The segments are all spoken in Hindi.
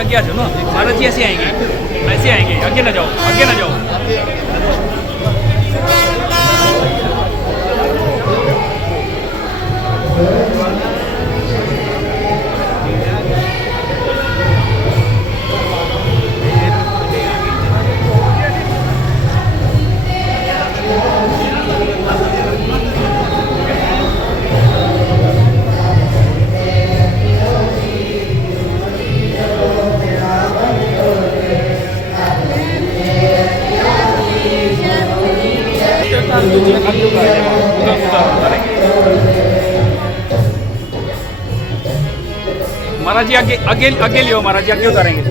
आगे आ जाओ ना, महाराज जी ऐसे आएंगे, आगे ना जाओ, आगे ना जाओ। महाराज जी आगे आगे आगे लियो, महाराज जी आगे उतारेंगे।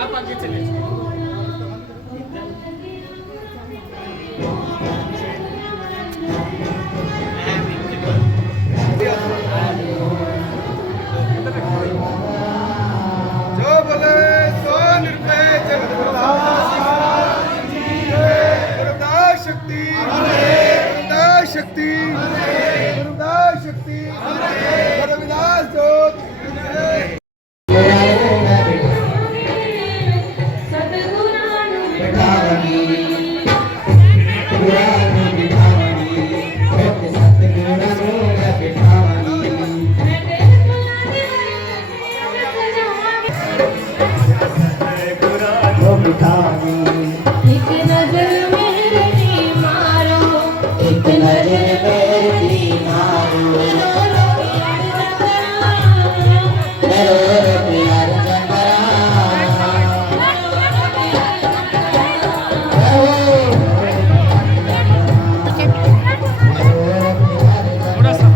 आप आगे चले। जो बोले सो निर्भय जगत शक्ति, शक्ति, शक्ति, रविदास जोत। बिठाई। एक नजर मेरी मारो, एक नजर मेरी मारो, रो रो प्यार जकरा, थोड़ा सा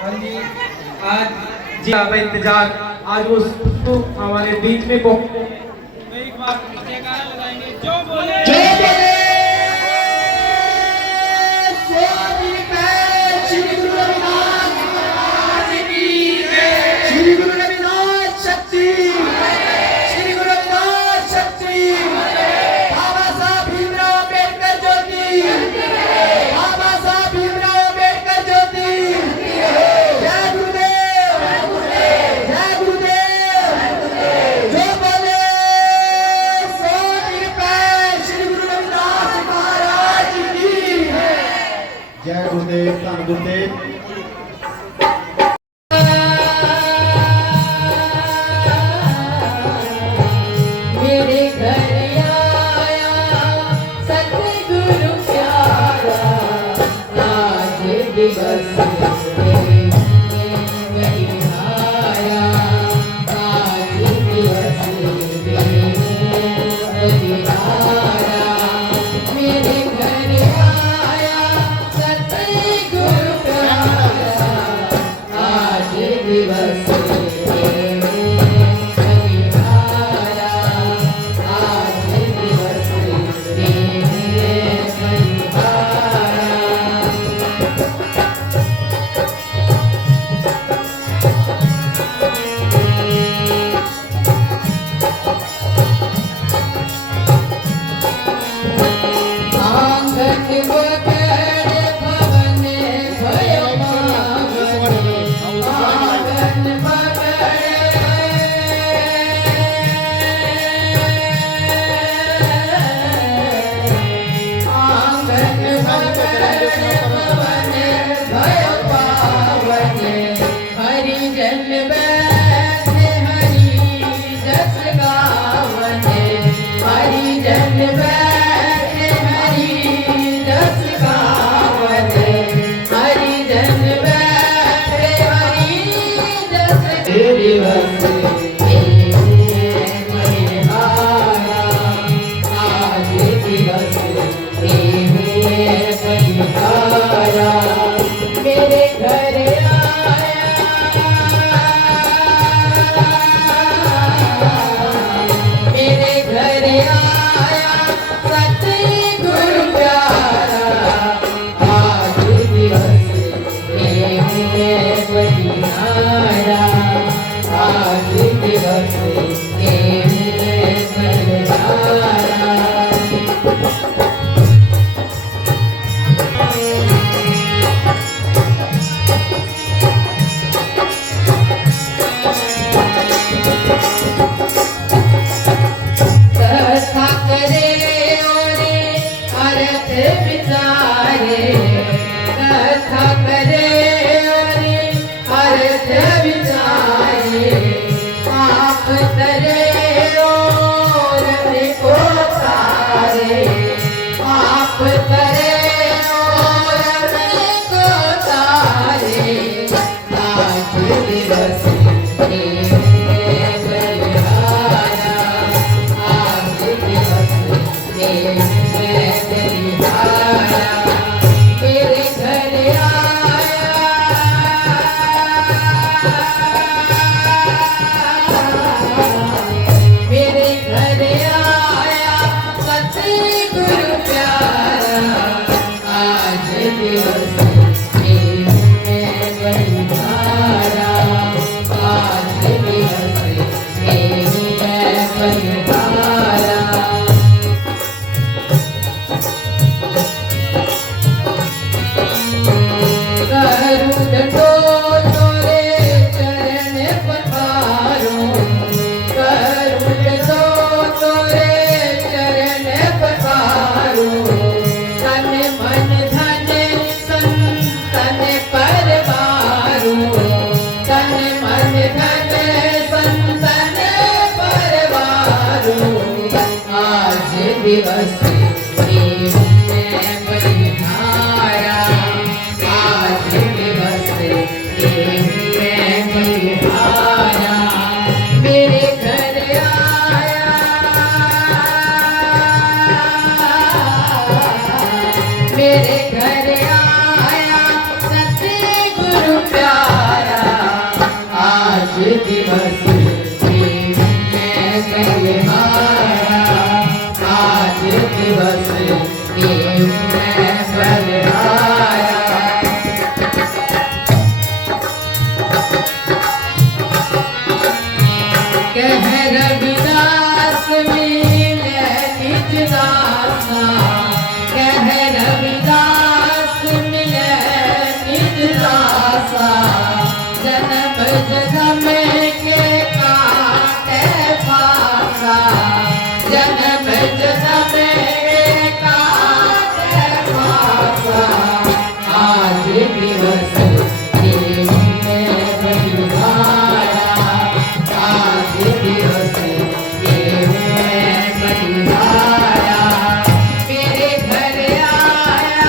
हाँ जी, आज जी अब इंतजार आज उस उसको हमारे बीच में को एक बार जयकारा लगाएंगे जो बोले श्री गुरु रविदास महाराज की जय। श्री गुरु रविदास शक्ति, श्री गुरु रविदास शक्ति। बाबा साहब भीमराव अम्बेडकर ज्योति, बाबा साहब भीमराव अम्बेडकर ज्योति। जय गुरुदेव, जय गुरुदेव। जो बोले सो निरपेक्ष श्री गुरु रविदास महाराज की जय। गुरुदेव, धन गुरुदेव। मेरे घर आया सतगुरु प्यारा, आज दिवस मेरे वही आया, आज दिवस मेरे वही आया। मेरे घर आया सतगुरु प्यारा, आज दिवस मेरे वही आया, आज दिवस मेरे वही आया। आंगन बगड़ भवन भय पावन, आंगन आंगन बगड़ भवन भय पावन। हरिजन बैठे हरि जस गावन, हरिजन बैठे हरि जस गावन, हरिजन बैठे हरि जस दिवस आज दिवस आया। मेरे घर आया मेरे घर आया सतगुरु प्यारा, आज दिवस वही आया, आज दिवस वही आया। कथा करे ओरे अर्थ विचारे, कथा करे ओरे अर्थ विचारे। आप तरे और को तारे, आप तरे और को तारे। आज दिवस मेरे घर आया मेरे घर आया सतगुरु प्यारा, आज दिवस वही आया, दिवस प्रेम में बलिहारा, आज दिवस प्रेम में बलिहारा, मेरे घर आया, मेरे घर आया सतगुरु प्यारा, आज दिवस प्रेम में बलिहारा, आज दिवस प्रेम में बलिहारा। कह रविदास मिले निज दासा, कह रविदास मिले निज दासा, जन्म जन्म के काटे फासा, जन्म जन्म के काटे फासा, आज दिवस प्रेम में बलिहारा, आज दिवस प्रेम में बलिहारा, मेरे घर आया,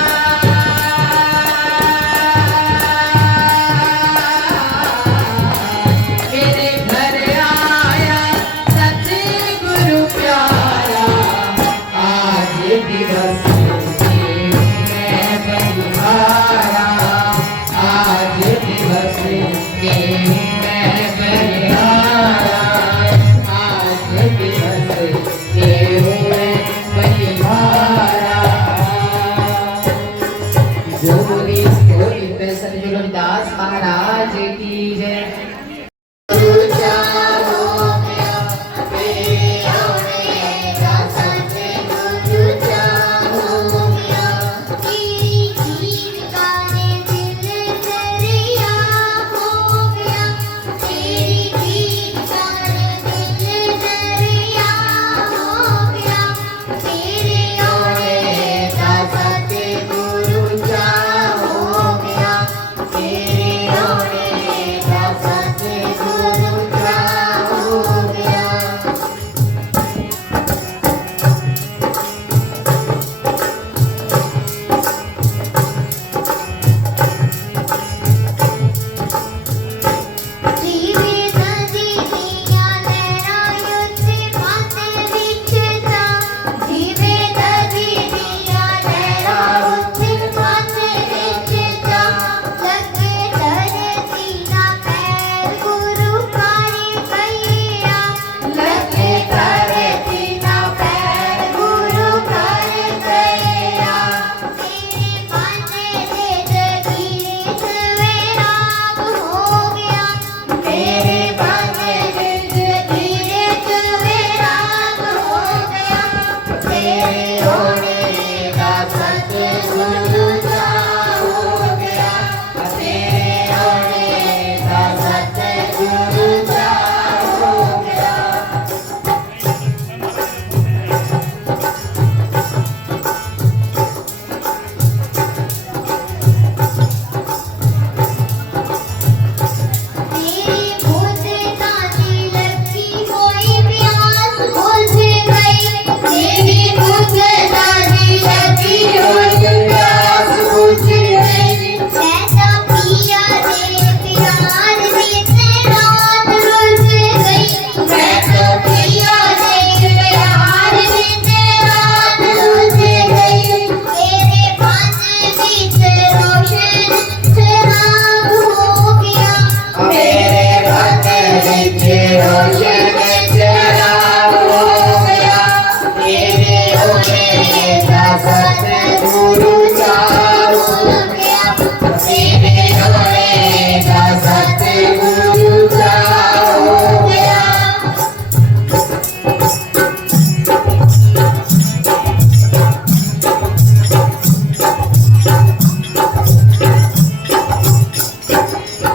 मेरे घर आया सतगुरु प्यारा, आज दिवस प्रेम में बलिहारा, आज दिवस प्रेम में बलिहारा, आज दिवस प्रेम में बलिहारा। जो बोली सतगुरु रविदास महाराज की जय।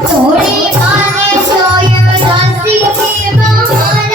थोड़ी माने सोया दासी के बहाने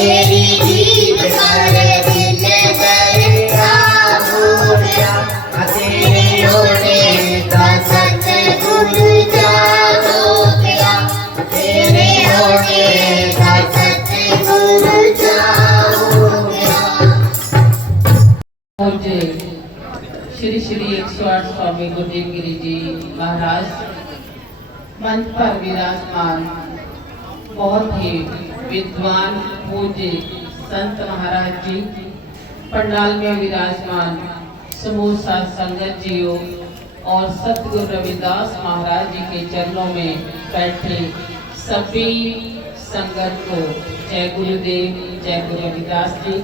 तेरी जीत सारे दिन दरिया हो गया तेरे होने का सतगुरु जाग हो गया तेरे होने का सतगुरु जाग हो गया। पूज्य श्री श्री 108 स्वामी गुरुदेव गिरी जी महाराज मंच पर विराजमान बहुत ही विद्वान पूज्य संत महाराज जी, पंडाल में विराजमान समूह साध संगत जियो और सतगुरु रविदास महाराज जी के चरणों में बैठे सभी संगत को जय गुरुदेव, जय गुरु रविदास जी।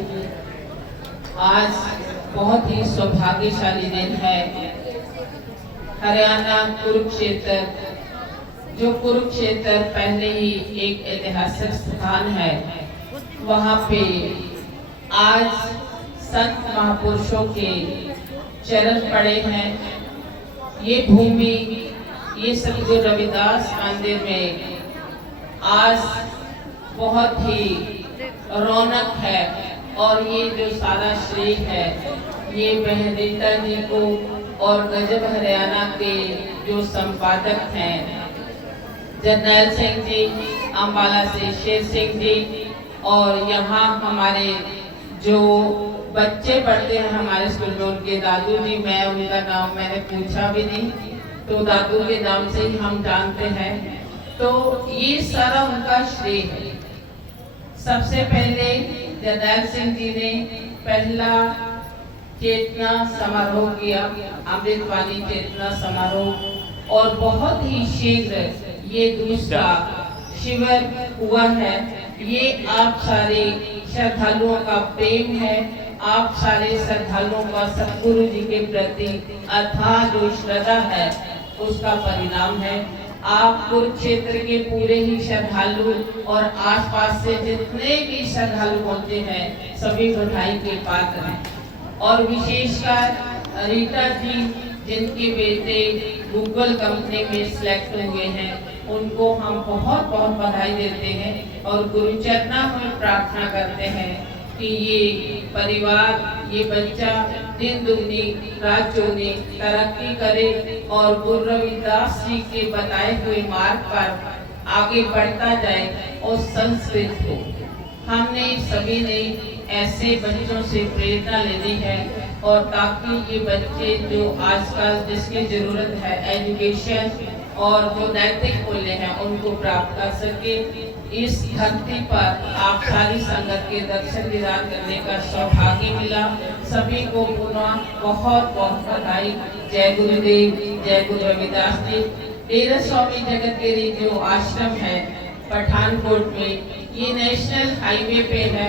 आज बहुत ही सौभाग्यशाली दिन है। हरियाणा कुरुक्षेत्र, जो कुरुक्षेत्र पहले ही एक ऐतिहासिक स्थान है, वहाँ पे आज संत महापुरुषों के चरण पड़े हैं। ये भूमि, ये सतगुरु रविदास मंदिर में आज बहुत ही रौनक है और ये जो सारा श्रेय है ये बहरीता जी को और गजब हरियाणा के जो संपादक हैं जरनैल सिंह जी, अम्बाला से शेर सिंह जी, और यहाँ हमारे जो बच्चे पढ़ते हैं हमारे स्कूल में उनके दादू जी, मैं उनका नाम मैंने पूछा भी नहीं, तो दादू के नाम से ही हम जानते हैं। तो ये सारा उनका श्रेय है। सबसे पहले जरनैल सिंह जी ने पहला चेतना समारोह किया, अमृतवाणी चेतना समारोह, और बहुत ही शीघ्र ये दूसरा शिविर हुआ है। ये आप सारे श्रद्धालुओं का प्रेम है, आप सारे श्रद्धालुओं का सतगुरु जी के प्रति अथाह जो श्रद्धा है उसका परिणाम है। आप कुरुक्षेत्र के पूरे ही श्रद्धालु और आसपास से जितने भी श्रद्धालु होते हैं सभी बधाई के पात्र हैं। और विशेषकर रीटा जी जिनके बेटे गूगल कंपनी में सिलेक्ट हुए हैं उनको हम बहुत बहुत बधाई देते हैं और गुरुचरणा में प्रार्थना करते हैं कि ये परिवार, ये बच्चा दिन दुगनी रात चौगुनी तरक्की करे और गुरु रविदास जी के बताए हुए मार्ग पर आगे बढ़ता जाए और संस्कृत हो। हमने सभी ने ऐसे बच्चों से प्रेरणा लेनी है और ताकि ये बच्चे जो आजकल जिसकी जरूरत है एजुकेशन और जो नैतिक मूल्य हैं उनको प्राप्त कर सके। इस धरती पर आप सारी संगत के दर्शन दीदार करने का सौभाग्य मिला। सभी को पुनः बहुत बहुत बधाई। जय गुरुदेव, जय गुरु रविदास जी। डेरा स्वामी जगतगिरी जो आश्रम है पठानकोट में, ये नेशनल हाईवे पे है।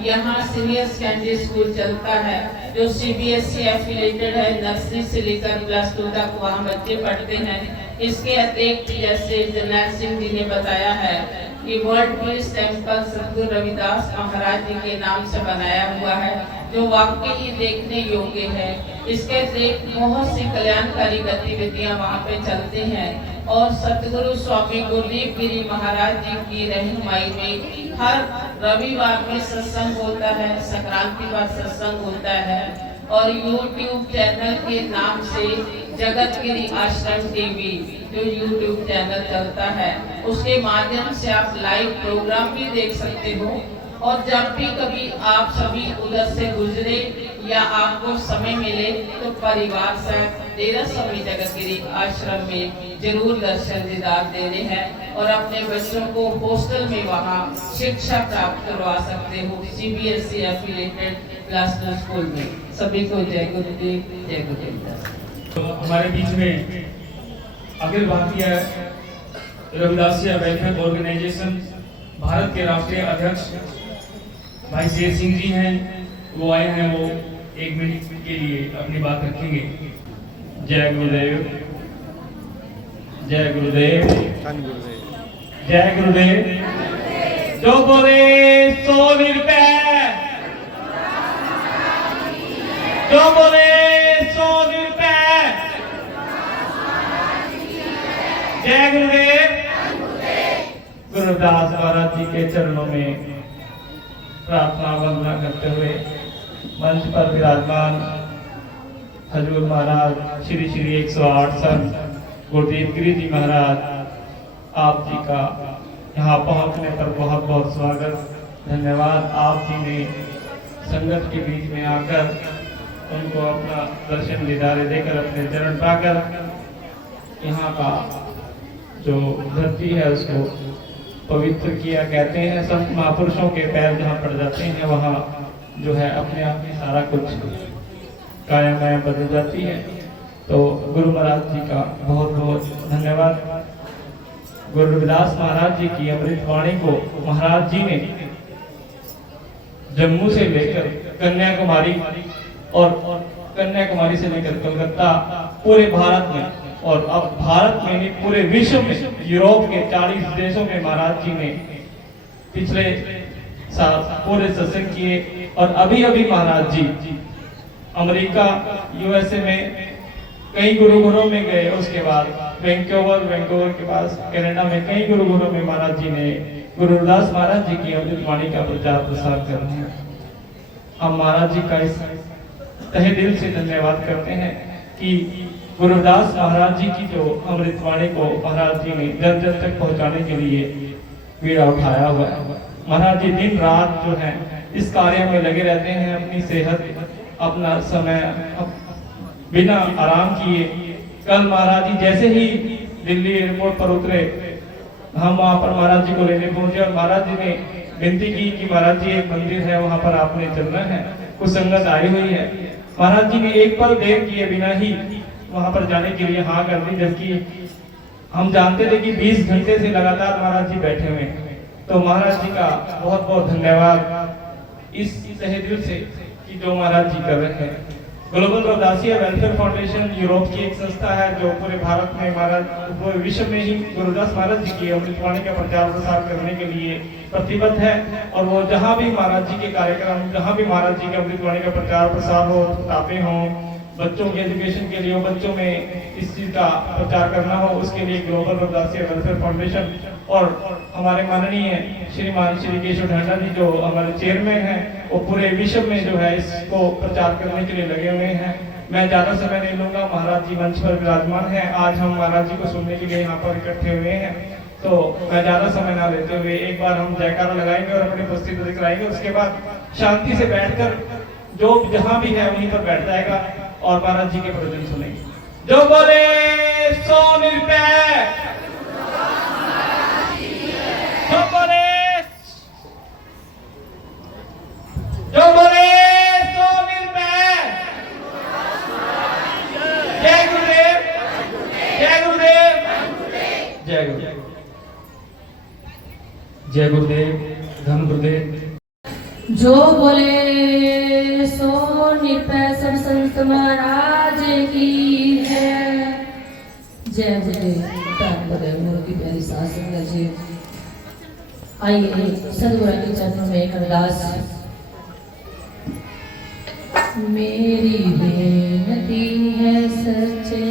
यहाँ सीनियर सेकेंडरी स्कूल चलता है जो CBSE एफिलेटेड है। नर्सरी से लेकर +2 तक वहाँ बच्चे पढ़ते हैं। इसके अतिरिक्त जैसे जरनैल सिंह जी ने बताया है कि वर्ल्ड पीस टेम्पल सतगुरु रविदास महाराज जी के नाम से बनाया हुआ है जो वाकई ही देखने योग्य है। इसके अतिरिक्त बहुत सी कल्याणकारी गतिविधियां वहाँ पे चलती हैं और सतगुरु स्वामी गुरुदेव गिरी महाराज जी की रहनुमाई में हर रविवार में सत्संग होता है, संक्रांति पर सत्संग होता है और YouTube चैनल के नाम से जगतगिरी आश्रम टीवी जो YouTube चैनल चलता है उसके माध्यम से आप लाइव प्रोग्राम भी देख सकते हो। और जब भी कभी आप सभी उधर से गुजरे या आपको समय मिले तो परिवार सहित डेरा स्वामी जगतगिरी आश्रम में जरूर दर्शन दीदार देने हैं और अपने बच्चों को हॉस्टल में वहाँ शिक्षा प्राप्त करवा सकते हो CBSE एफिलिएटेड +2 स्कूल में। सभी को जय गुरुदेव, जय गुरुदेव। तो हमारे बीच में अखिल भारतीय रविदासिया वेलफेयर ऑर्गेनाइजेशन भारत के राष्ट्रीय अध्यक्ष भाई शेर सिंह जी हैं। वो आए हैं, वो 1 मिनट के लिए अपनी बात रखेंगे। जय गुरुदेव, जय गुरुदेव, जय गुरुदेव। जो बोले 100 रुपए, जो बोले 100 रुपए। जय गुरुदेव। गुरुदास महाराज जी के चरणों में प्रार्थना वंदना करते हुए मंच पर विराजमान हजूर महाराज श्री श्री 108 संत गुरुदेव गिरी जी महाराज, आप जी का यहाँ पहुँचने पर बहुत बहुत स्वागत, धन्यवाद। आप जी ने संगत के बीच में आकर उनको अपना दर्शन दीदारे देकर अपने चरण पाकर यहाँ का जो धरती है उसको पवित्र किया। कहते हैं संत महापुरुषों के पैर जहाँ पड़ जाते हैं वहाँ जो है अपने आप में सारा कुछ काया माया बदल जाती है। तो गुरु महाराज जी का बहुत बहुत धन्यवाद। गुरु रविदास महाराज जी की अमृत वाणी को महाराज जी ने जम्मू से लेकर कन्याकुमारी और कन्याकुमारी से लेकर कलकत्ता पूरे भारत में और अब भारत में नहीं पूरे विश्व में यूरोप के 40 देशों में महाराज जी ने पिछले साल पूरे सत्संग किए। और अभी अभी महाराज जी अमेरिका यूएसए में कई गुरुकुलों में गए, उसके बाद वैंकूवर के पास कनाडा में कई गुरुकुलों में महाराज जी ने गुरु रविदास महाराज जी की अमृत वाणी का प्रचार प्रसार कर रहे हैं। हम महाराज जी का इस तहे दिल से धन्यवाद करते हैं कि गुरु रविदास महाराज जी की जो अमृत वाणी को महाराज जी ने जन जन तक पहुंचाने के लिए बीड़ा उठाया हुआ है। महाराज जी दिन रात जो है इस कार्य में लगे रहते हैं, अपनी सेहत अपना समय बिना आराम किए। कल महाराज जी जैसे ही दिल्ली एयरपोर्ट पर उतरे, हम वहाँ पर महाराज जी को लेने पहुंचे और महाराज जी ने विनती की कि महाराज जी एक मंदिर है वहाँ पर आपने चलना है, कुछ संगत आई हुई है। महाराज जी ने एक पल देर किए बिना ही वहाँ पर जाने के लिए हाँ कर दी, जबकि हम जानते थे कि 20 घंटे से लगातार महाराज जी बैठे हुए हैं। तो महाराज जी का बहुत बहुत धन्यवाद इस तहे दिल से कि जो महाराज जी कर रहे हैं। Global Ravidassia welfare foundation Europe की एक संस्था है जो पूरे भारत में महाराज पूरे विश्व में ही गुरु रविदास महाराज जी की अमृत वाणी का प्रचार प्रसार करने के लिए प्रतिबद्ध है। और वो जहाँ भी महाराज जी के कार्यक्रम, जहाँ भी महाराज जी के अमृत वाणी का प्रचार प्रसार हो, किताबें हों, बच्चों के एजुकेशन के लिए हो, बच्चों में इस चीज का प्रचार करना हो, उसके लिए ग्लोबल रविदासिया वेलफेयर फाउंडेशन और हमारे माननीय श्रीमान श्री केशव ढांडा जी जो हमारे चेयरमैन हैं, वो पूरे विश्व में जो है इसको प्रचार करने के लिए लगे हुए हैं। मैं ज्यादा समय नहीं लूंगा, महाराज जी मंच पर विराजमान हैं। आज हम महाराज जी को सुनने के लिए यहाँ पर इकट्ठे हुए हैं, तो मैं ज्यादा समय ना लेते हुए एक बार हम जयकारा लगाएंगे और अपनी उपस्थिति दिखलाएंगे। उसके बाद शांति से बैठकर जो जहाँ भी है वहीं पर बैठ जाएगा और महाराज जी के प्रवचन सुनेंगे। जो बोले सो निरपैठ, जो बोले सो निरपैठ। जय गुरुदेव, जय गुरुदेव, जय गुरुदेव, जय गुरुदेव, धन गुरुदेव। जो बोले सो निरपैठ सब संत महाराज की है। जय गुरुदेव, धन गुरुदेव, गुरु की प्यारी सास संगत जी। आइए सदगुरु के चरणों में एक अरदास। मेरी बेनती है सच्चे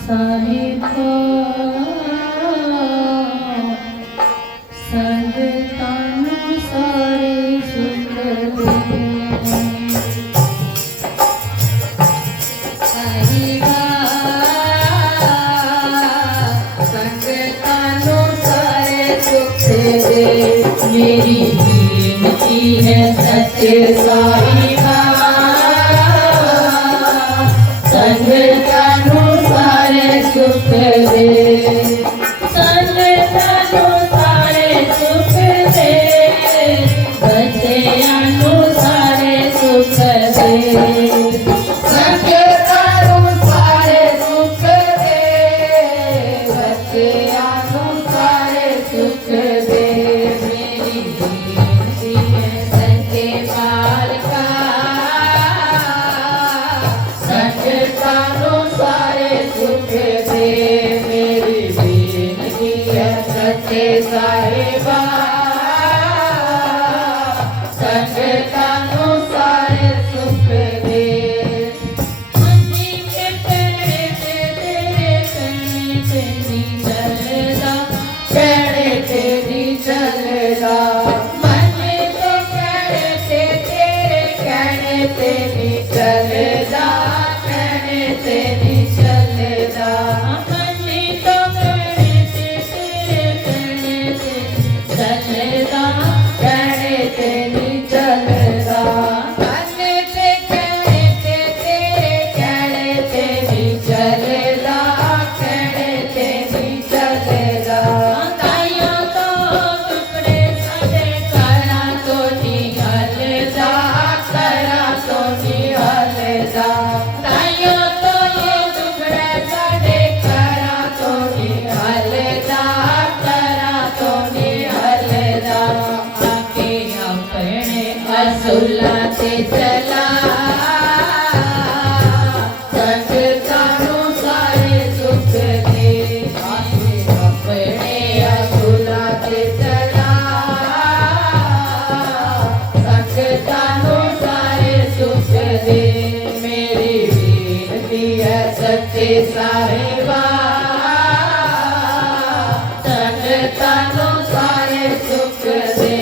साहिब को, संगतान सारे सुख दे। साहिबा संगतानों सारे सुख दे। मेरी बेनती है सच्चे साहिबा, संगतानों सारे सुख दे। संगतानों सारे सुख दे, बच्चियानों सारे सुख दे। संगतानों सारे सुख दे, बच्चियानों सारे सुख दे। मेरी बेनती है सच्चे पालका, संगतानों सारे सुख दे। मेरी बेनती है सच्चे साहिबा, संगतानों सारे सुख दे। मन्नी के तेरे तेरे कहने पे नहीं चलदा, कहने पे नहीं चलदा। मन्नी तो कहने झुलाते चला संगतानु सारे सुख दे अपने झुलाते चला संगतानु सारे सुख दे मेरी विनती है सच्चे साहिबा संगतानु सारे सुख दे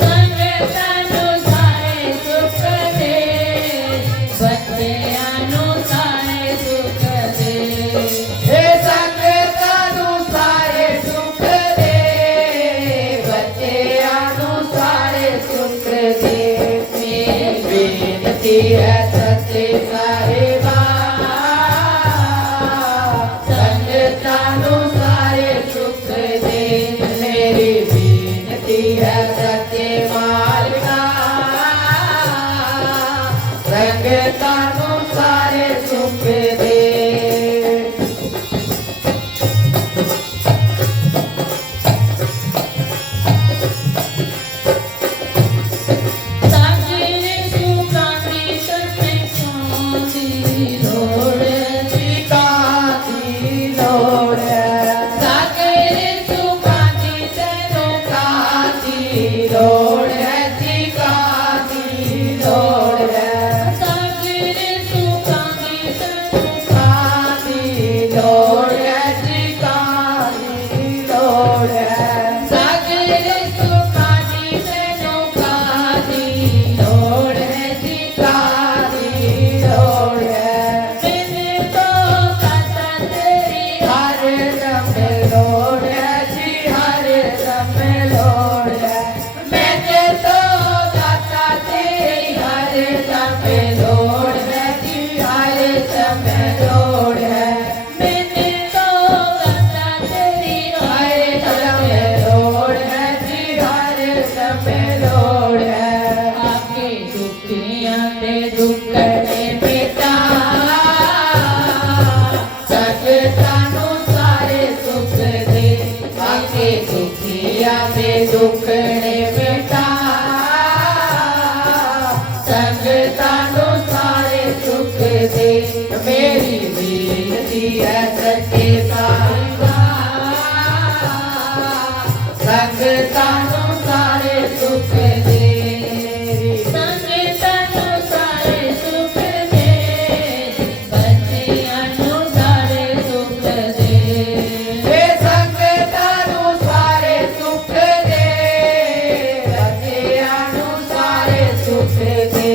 संगतानु सारे सुख दे बच्चेआनु सारे सुख दे हे संगतानु सारे सुख दे बच्चेआनु सारे सुख दे मेरी बेनती है सच्चे साहिबा संगतानु सारे सुख दे मेरी बेनती है सच्चे मालिका संगतानु सारे सुख दे सागरे सुखांदी सच्चे कांदी लोड़ कांदी लोड़ सागरे सुखांदी तेनो कांदी लोड़ कांदी लोड़ सागरे सुखांदी तेनो कांदी लोड़ कांदी लोड़ सागरे सुखांदी तेनो कांदी लोड़ कांदी लोड़ मैंने तो दाता तेरी हर दम लोड़ हर दम लोड़ मैंने तो दाता तेरी हर दम लोड़ हर दम लोड़ मैंने तो दाता तेरी हर दम लोड़ हर दम लोड़ आके दुखियां ते दुखड़े बेटा संगतानु सारे सुख दे आके दुखियां ते दुखड़े बेटा संगतानु सारे सुख दे मेरी बेनती है सच्चे साहिबा संगतानु सारे सुख दे संगतानु सारे सुख दे बच्चेआनु सारे सुख दे हे संगतानु सारे सुख दे बच्चेआनु सारे सुख दे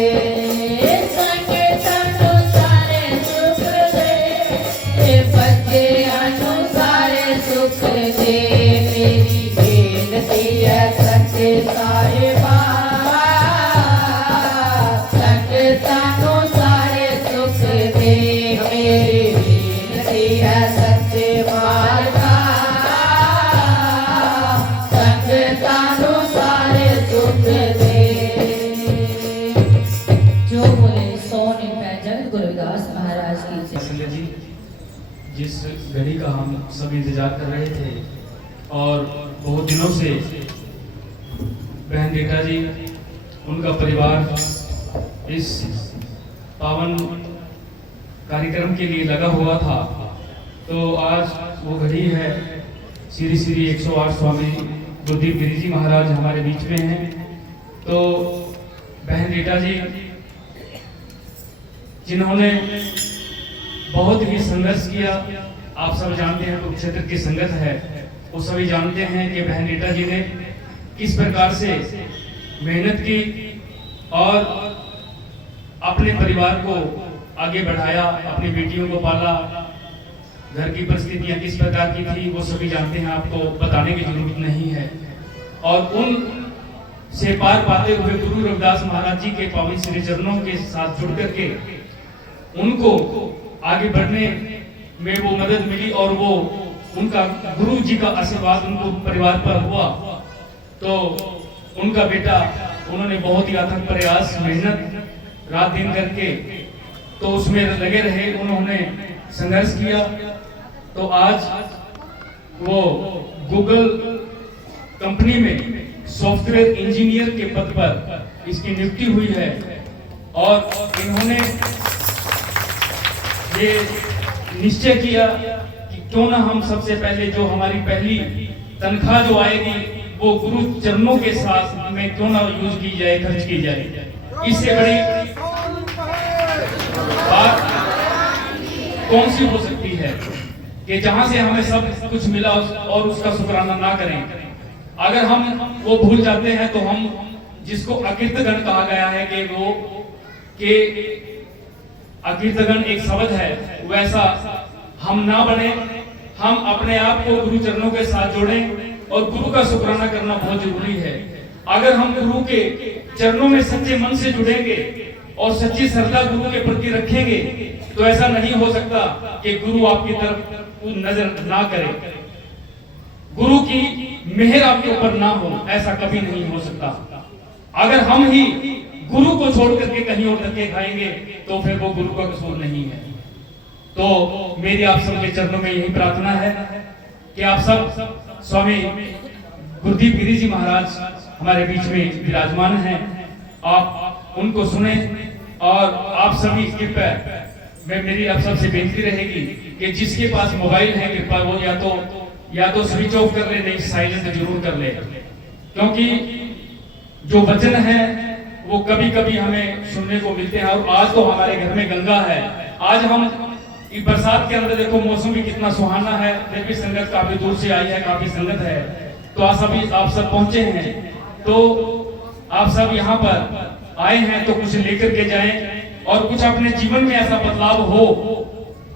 संगतानु सारे सुख दे हे बच्चेआनु सारे सुख दे मेरी बेनती है सच्चे साहिबा संगतानु सारे सुख दे मेरी बेनती है सच्चे मालिका संगतानु सारे सुख दे जो बोले सो निपै जगत गुरु रविदास महाराज की जय। संगत जी, जिस घड़ी का हम सब इंतजार कर रहे थे और बहुत दिनों से बहन बेटा जी उनका परिवार इस पावन कार्यक्रम के लिए लगा हुआ था, तो आज वो घड़ी है। श्री श्री 108 स्वामी बुद्धि गिरी जी महाराज हमारे बीच में हैं। तो बहन बेटा जी जिन्होंने बहुत ही संघर्ष किया, आप सब जानते हैं कुरुक्षेत्र की संगत है, वो सभी जानते हैं कि बहन बेटा जी ने किस प्रकार से मेहनत की और अपने परिवार को आगे बढ़ाया, अपनी बेटियों को पाला। घर की परिस्थितियां किस प्रकार की थी वो सभी जानते हैं, आपको बताने की जरूरत नहीं है। और उन से पार पाते हुए गुरु रविदास महाराज जी के पावन श्री चरणों के साथ जुड़ करके उनको आगे बढ़ने में वो मदद मिली और वो उनका गुरु जी का आशीर्वाद उनको परिवार पर हुआ। तो उनका बेटा, उन्होंने बहुत ही अथक प्रयास मेहनत रात दिन करके तो उसमें लगे रहे, उन्होंने संघर्ष किया। तो आज वो गूगल कंपनी में सॉफ्टवेयर इंजीनियर के पद पर इसकी नियुक्ति हुई है और इन्होंने ये निश्चय किया कि क्यों ना हम सबसे पहले जो हमारी पहली तनख्वाह जो आएगी वो गुरु चरणों के साथ में क्यों ना यूज की जाए, खर्च की जाए। इससे बड़ी बात कौन सी हो सकती है कि जहां से हमें सब कुछ मिला और उसका शुक्राना ना करें। अगर हम वो भूल जाते हैं तो हम जिसको अकीर्तगण कहा गया है कि वो के अकीर्तगण एक शब्द है, वैसा हम ना बने। हम अपने आप को गुरु चरणों के साथ जोड़ें और गुरु का शुक्राना करना बहुत जरूरी है। अगर हम गुरु के चरणों में सच्चे मन से जुड़ेंगे और सच्ची श्रद्धा गुरु के प्रति रखेंगे तो ऐसा नहीं हो सकता कि गुरु आपकी तरफ नजर ना करे, गुरु की मेहर आपके ऊपर ना हो, ऐसा कभी नहीं हो सकता। अगर हम ही गुरु को छोड़ करके कहीं और धक्के खाएंगे तो फिर वो गुरु का कसूर नहीं है। तो मेरी आप सबके चरणों में यही प्रार्थना है कि आप सब स्वामी गुरुदीप गिरी जी महाराज हमारे बीच में विराजमान हैं, आप उनको सुने और आप सभी कृपया में मेरी आप सबसे बेनती रहेगी कि जिसके पास मोबाइल है कृपया वो या तो स्विच ऑफ कर ले, नहीं साइलेंट जरूर कर ले, क्योंकि जो वचन है वो कभी कभी हमें सुनने को मिलते हैं। और आज तो हमारे घर में गंगा है, आज हम बरसात के अंदर देखो मौसम भी कितना सुहाना है, फिर भी संगत काफी दूर से आई है, काफी संगत है, तो आप सब पहुंचे हैं, तो आप सब यहाँ पर आए हैं तो कुछ लेकर के जाएं और कुछ अपने जीवन में ऐसा बदलाव हो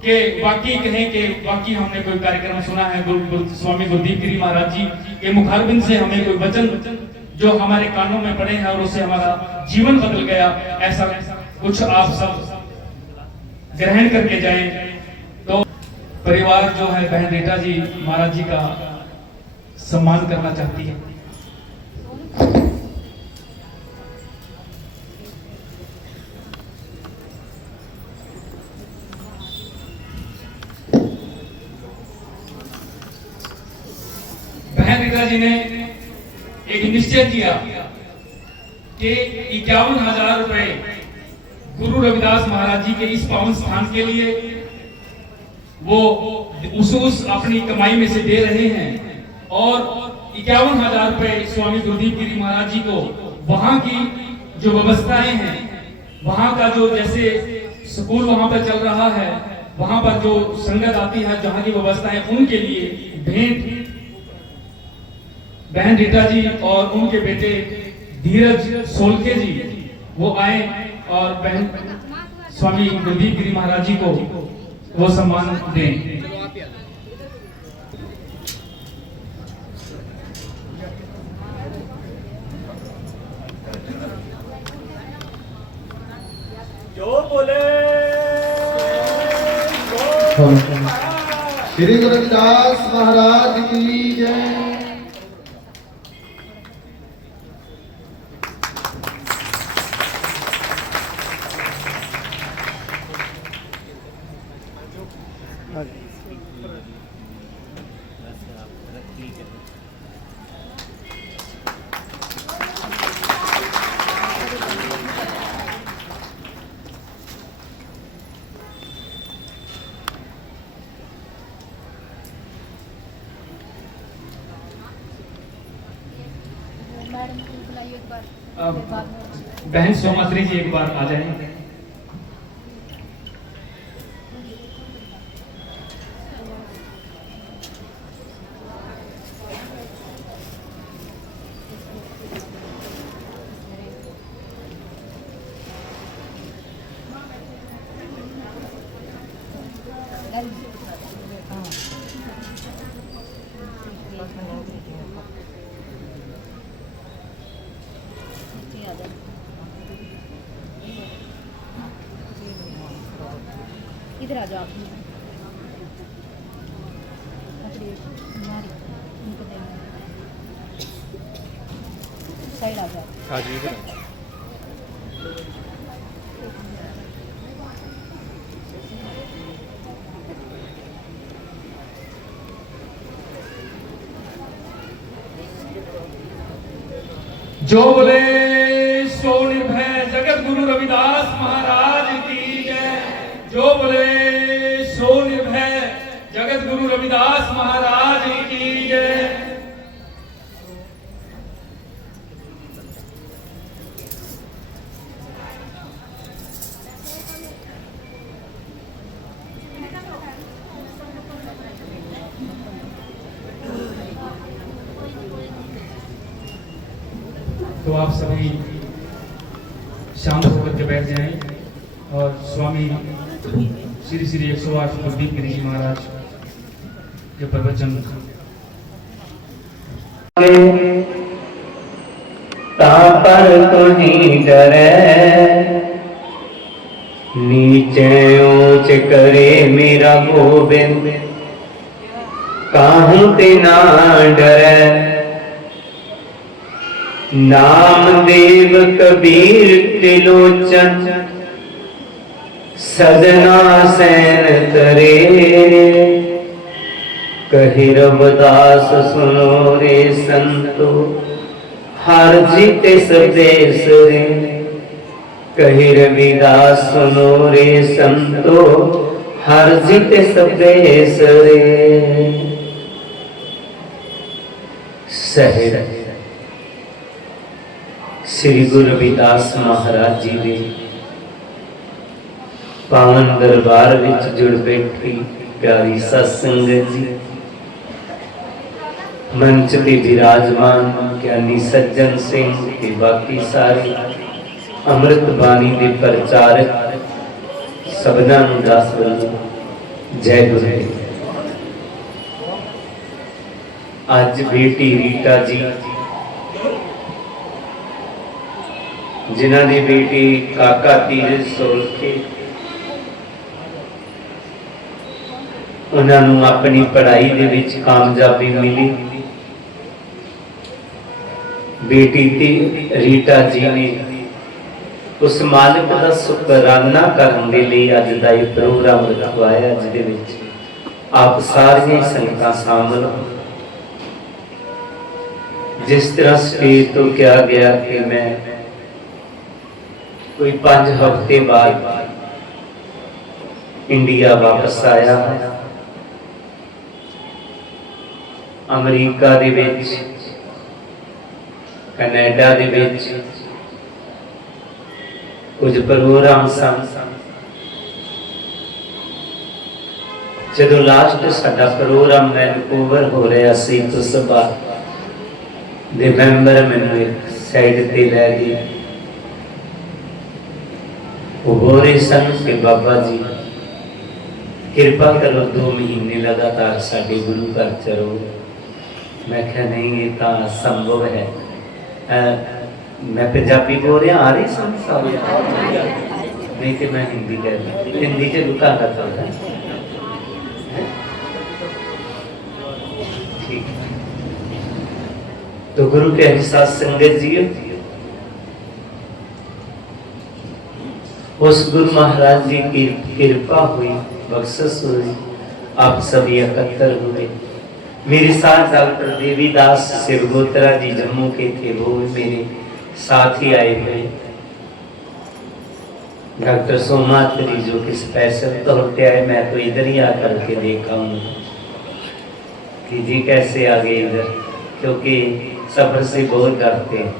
कि वाकई कहें कि वाकई हमने कोई कार्यक्रम सुना है स्वामी गुरुदीप गिरी महाराज जी के मुखारबिंद से हमें कोई वचन जो हमारे कानों में पड़े हैं और उससे हमारा जीवन बदल गया, ऐसा कुछ आप सब ग्रहण करके जाएं। तो परिवार जो है बहन रीटा जी महाराज जी का सम्मान करना चाहती है। बहन रीटा जी ने एक निश्चय किया कि 51,000 रुपए गुरु रविदास महाराज जी के इस पावन स्थान के लिए वो उस अपनी कमाई में से दे रहे हैं और 51,000 रुपए स्वामी गुरुदीप गिरी महाराज जी को वहां की जो व्यवस्थाएं हैं, वहां का जो जैसे स्कूल वहां पर चल रहा है, वहां पर जो संगत आती है, जहां की व्यवस्थाएं, उनके लिए भेंट बहन रीटा जी और उनके बेटे धीरज सोलके जी वो आए और बहन स्वामी गुरुदीप गिरी महाराज जी को वो सम्मान दें। जो बोले श्री गुरु रविदास महाराज की जय। बहन सोमात्री जी एक बार आ जाए। इधर आ जाओ। साइड आ जाओ। जो बोले सो निर्भय जगत गुरु रविदास महाराज की जय। जो बोले सो निर्भय जगत गुरु रविदास महाराज की जय। तो आप सभी शांत होकर के बैठ जाएं और स्वामी श्री श्री 108 कुलदीप गिरी जी महाराज के प्रवचन पर तुही डरे नीचे ऊंच करे मेरा गोविंद काहू ते ना डरे। नामदेव कबीर त्रिलोचन सदना सैन करे कहि रविदास सुनो रे संतो हर जीते सदेश रे। कहि रविदास सुनो रे संतो हर जीते सदेश रे। सहर श्री गुरु रविदास महाराज जी ने पावन दरबार विच जुड़ बैठी प्यारी सत्संगत जी, मंच पे विराजमान ज्ञानी सज्जन सिंह ते बाकी सारे अमृत बाणी के प्रचारक सबना नूं दस वल्लों जय गुरु। अज बेटी रीटा जी जिन्हां दी बेटी काका तीरथ सोलखे उन्हां नूं अपनी पढ़ाई दे विच कामयाबी मिली। बेटी रीटा जी ने उस मालिक का शुकराना करने के लिए अज का यह प्रोग्राम रखवाया जिहदे विच आप सारियां संगतां शामिल हो। जिस तरह स्टेज तो कहा गया कि मैं कोई 5 हफ्ते बाद इंडिया वापस आया है। अमरीका दे विच कनाडा दे विच कुछ प्रोग्राम सन। जदों लास्ट साडा प्रोग्राम वैनकूवर हो रहा सी तो सभा दे मैंबर मैनूं एक साइड ते लै गए। वो बोल रहे सन कि बाबा जी कृपा करो 2 महीने लगातार साडे गुरु घर च रहो। मैं क्या नहीं ये तो संभव है। मैं पंजाबी बोल रहा आ रही समझ नहीं तो मैं हिंदी कह रही हिंदी से रुका करता था। ठीक तो गुरु के साथ संगत जी उस गुरु महाराज जी की कृपा हुई बख्शिश हुई आप सभी एकत्र हुए। मेरे साथ डॉक्टर देवीदास शिवगोत्रा जी जम्मू के थे वो मेरे साथ ही आए हुए। डॉक्टर सोमात्री जो कि स्पेशल तौर पे आए मैं तो इधर ही आकर के देखा हूँ कि जी कैसे आ गए इधर क्योंकि सफर से बहुत डरते हैं।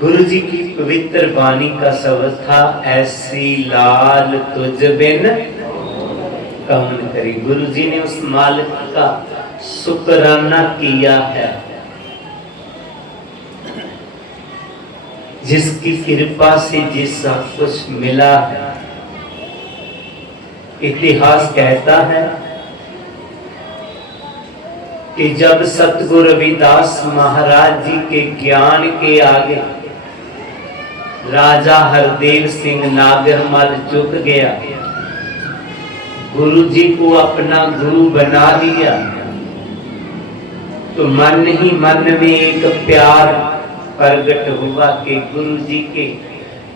गुरु जी की पवित्र वाणी का शब्द था ऐसी लाल तुझ बिन कौन करी। गुरु जी ने उस मालिक का शुक्राना किया है जिसकी कृपा से जिस सब कुछ मिला है। इतिहास कहता है कि जब सतगुरु रविदास महाराज जी के ज्ञान के आगे राजा हरदेव सिंह नागरमल झुक गया, गुरु जी को अपना गुरु बना लिया, तो मन ही मन में एक प्यार प्रकट हुआ कि गुरु जी के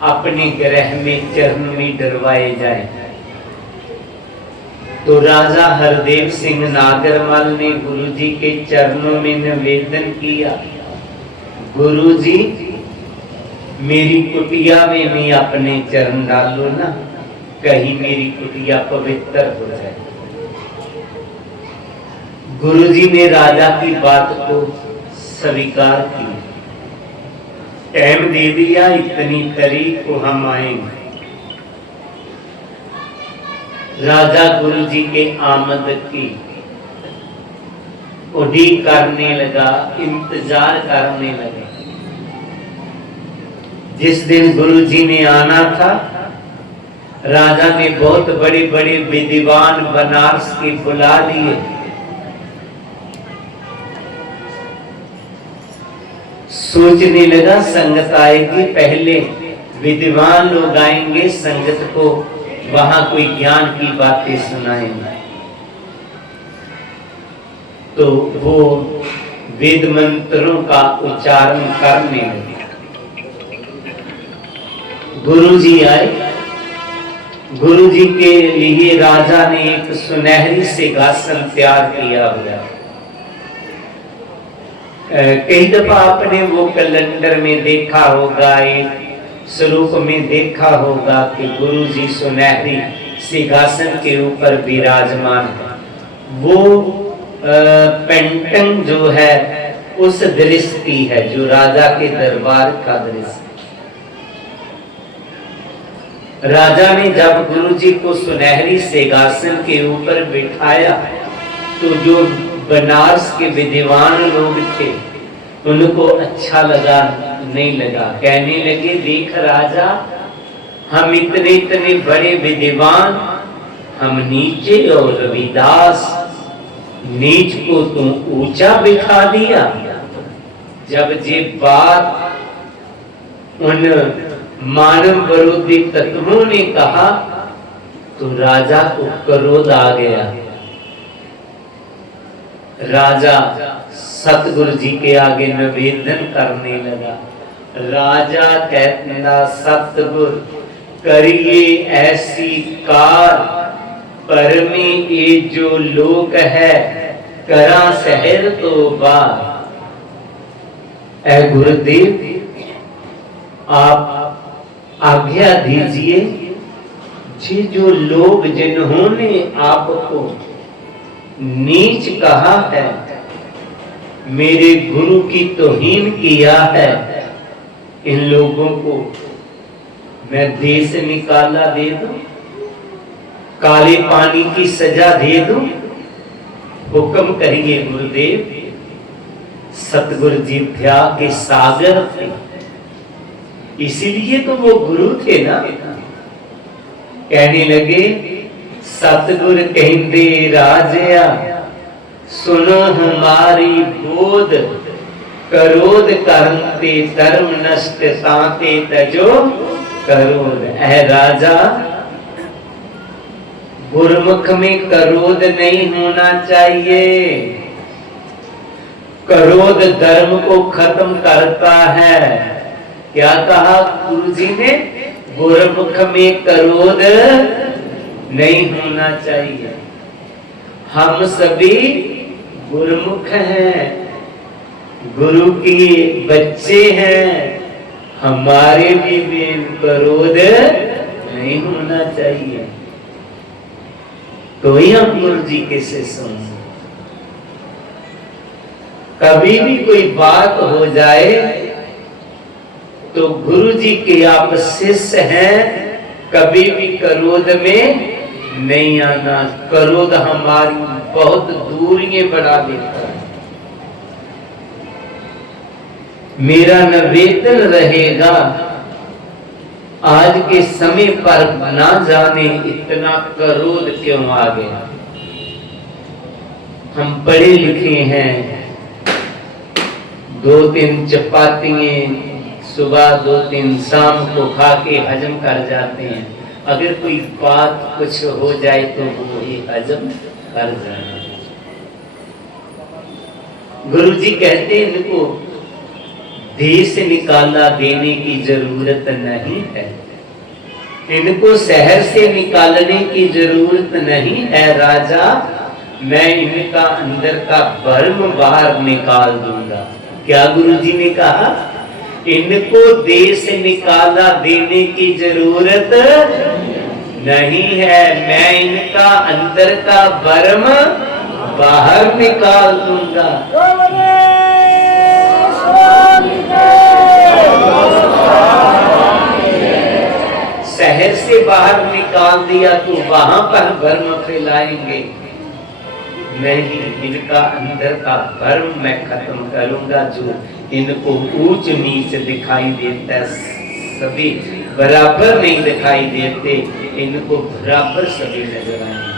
अपने ग्रह में चरण में डरवाए जाए। तो राजा हरदेव सिंह नागरमल ने गुरु जी के चरणों में निवेदन किया, गुरु जी मेरी कुटिया में भी अपने चरण डालो ना, कहीं मेरी कुटिया पवित्र हो जाए। गुरु जी ने राजा की बात को स्वीकार की, टाइम दे दिया, इतनी तारीख को हम आएंगे। राजा गुरु जी के आमद की उड़ीक करने लगा, इंतजार करने लगा। जिस दिन गुरु जी ने आना था, राजा ने बहुत बड़े बड़े विद्वान बनारस के बुला लिए। सोचने लगा संगत आएगी, पहले विद्वान लोग आएंगे, संगत को वहां कोई ज्ञान की बातें सुनाएंगे। तो वो वेद मंत्रों का उच्चारण करने लगे। गुरु जी आए, गुरु जी के लिए राजा ने एक सुनहरी सिंहासन तैयार किया हुआ। कई दफा आपने वो कैलेंडर में देखा होगा, एक स्वरूप में देखा होगा कि गुरु जी सुनहरी सिंहासन के ऊपर विराजमान है। वो पेंटिंग जो है उस दृश्य की है, जो राजा के दरबार का दृश्य। राजा ने जब गुरु जी को सुनहरी सिंहासन के ऊपर बिठाया, तो जो बनारस के विद्वान लोग थे उनको अच्छा लगा नहीं लगा। कहने लगे, देख राजा, हम इतने इतने बड़े विद्वान, हम नीचे, और रविदास नीच को तुम ऊंचा बिठा दिया। जब ये बात उन मानव विरोधी तत्वों ने कहा तो राजा को क्रोध आ गया। राजा सतगुरु जी के आगे निवेदन करने लगा। राजा कहता, सतगुर करिए ऐसी कार, पर में ये जो लोग है करा शहर तो बार। ऐ गुरुदेव, आप आज्ञा दीजिए, ये जो लोग जिन्होंने आपको नीच कहा है, मेरे गुरु की तौहीन किया है, इन लोगों को मैं देश निकाला दे दूं, काले पानी की सजा दे दूं? हुक्म करिए गुरुदेव। सतगुरु जी दया के सागर थे, इसीलिए तो वो गुरु थे ना। कहने लगे, सतगुरु कहते राजया, सुनो हमारी बोध, करोध करते धर्म नष्ट ताते तजो करोध। ऐ राजा, गुरुमुख में क्रोध नहीं होना चाहिए। क्रोध धर्म को खत्म करता है। क्या कहा गुरु जी ने? गुरुमुख में क्रोध नहीं होना चाहिए। हम सभी गुरुमुख हैं, गुरु के बच्चे हैं, हमारे भी क्रोध नहीं होना चाहिए। तो ही हम गुरु जी के शिष्य हों। कभी भी कोई बात हो जाए तो गुरु जी के आप शिष्य हैं, कभी भी क्रोध में नहीं आना। क्रोध हमारी बहुत दूरियां बढ़ा देता है। मेरा निवेदन रहेगा, आज के समय पर ना जाने इतना क्रोध क्यों आ गया। हम पढ़े लिखे हैं, 2-3 चपातियां सुबह 2-3 शाम को खा के हजम कर जाते हैं। अगर कोई बात कुछ हो जाए तो वो ही हजम कर जाए। गुरु जी कहते हैं, इनको देश निकाला देने की जरूरत नहीं है। इनको शहर से निकालने की जरूरत नहीं है राजा, मैं इनका अंदर का भर्म बाहर निकाल दूंगा। क्या गुरुजी ने कहा? इनको देश से निकाला देने की जरूरत नहीं है, मैं इनका अंदर का भर्म बाहर निकाल दूंगा। शहर से बाहर निकाल दिया तो वहां पर भ्रम फैलाएंगे, नहीं, इनका अंदर का भ्रम मैं खत्म करूंगा। जो इनको ऊंच नीच दिखाई देता है, सभी बराबर नहीं दिखाई देते, इनको बराबर सभी नजर आएंगे।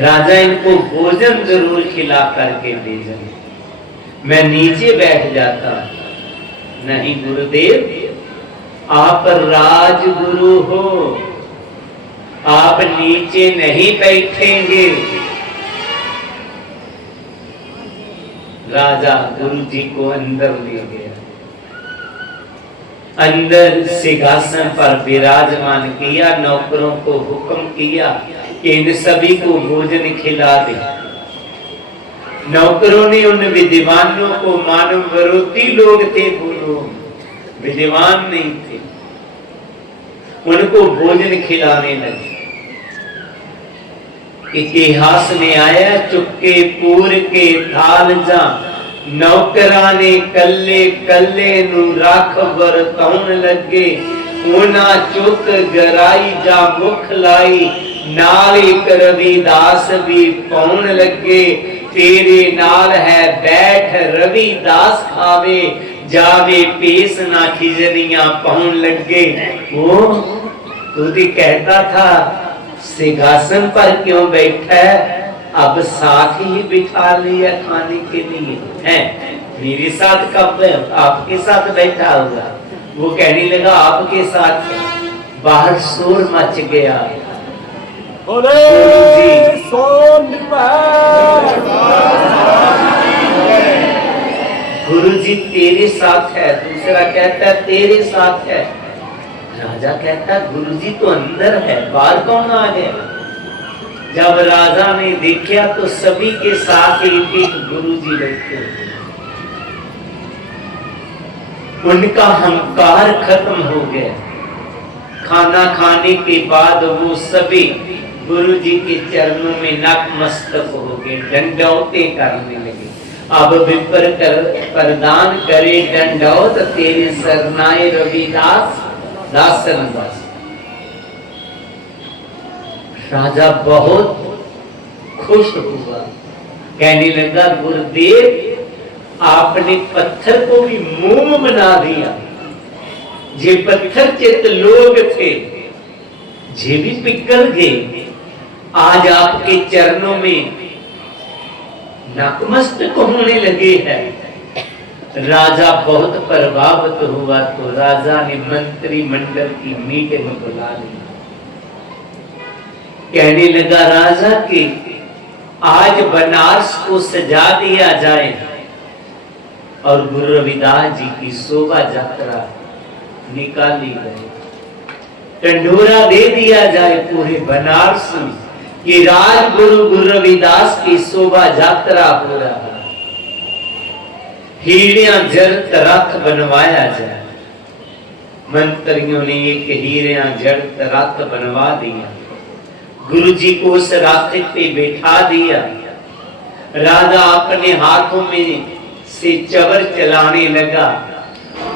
राजा इनको भोजन जरूर खिला करके भेजें। मैं नीचे बैठ जाता, नहीं गुरुदेव, आप राजगुरु हो, आप नीचे नहीं बैठेंगे। राजा गुरु जी को अंदर ले गया, अंदर सिंहासन पर विराजमान किया, नौकरों को हुक्म किया कि इन सभी को भोजन खिला दे। नौकरों ने उन विद्वानों को, मानव विरोधी लोग थे वो, विद्वान नहीं थे, उनको भोजन खिलाने लगे। इतिहास में आया, चुके पूर के थाल जा, नौकराने कल्ले कल्ले नू राख वरताउन लगे, ओना चुक गराई जा मुख लाई, नाल एक रविदास भी पाउन लगे, तेरे नाल है बैठ रविदास खावे, जावे पेश ना खिजनिया पाउन लगे। वो तू भी कहता था सिंहासन पर क्यों बैठा है, अब साथ ही बिठा लिया खाने के लिए है, मेरे साथ कब आपके साथ बैठा होगा। वो कहने लगा आपके साथ, बाहर शोर मच गया। गुरु जी तेरे साथ है, दूसरा कहता है तेरे साथ है। राजा कहता है गुरु जी तो अंदर है, बाहर कौन आ गया? जब राजा ने देखा तो सभी के साथ एक एक गुरु जी बैठे, उनका हंकार खत्म हो गया। खाना खाने के बाद वो सभी गुरु जी के चरणों में नतमस्तक हो गए, दंडौते करने लगे। अब विप्र कर प्रदान करे दंडौत, तेरे सरनाए रविदास दासन दास। राजा बहुत खुश हुआ, कहने लगा गुरुदेव आपने पत्थर को भी मोम बना दिया। जे पत्थर चित लोग थे, जे भी पिघल गए, आज आपके चरणों में नतमस्तक होने लगे हैं। राजा बहुत प्रभावित हुआ तो राजा ने मंत्रिमंडल की मीटिंग बुला ली। कहने लगा राजा कि आज बनारस को सजा दिया जाए और गुरु रविदास जी की शोभा यात्रा निकाली गई, ढंढोरा दे दिया जाए पूरे बनारस में कि राजगुरु गुरु रविदास की शोभा यात्रा हो रहा है। हीरियां जड़त रथ बनवाया जाए। मंत्रियों ने एक हीरियां जड़त रथ बनवा दिया, गुरु जी को उस रास्ते पे बैठा दिया। राजा अपने हाथों में से चवर चलाने लगा।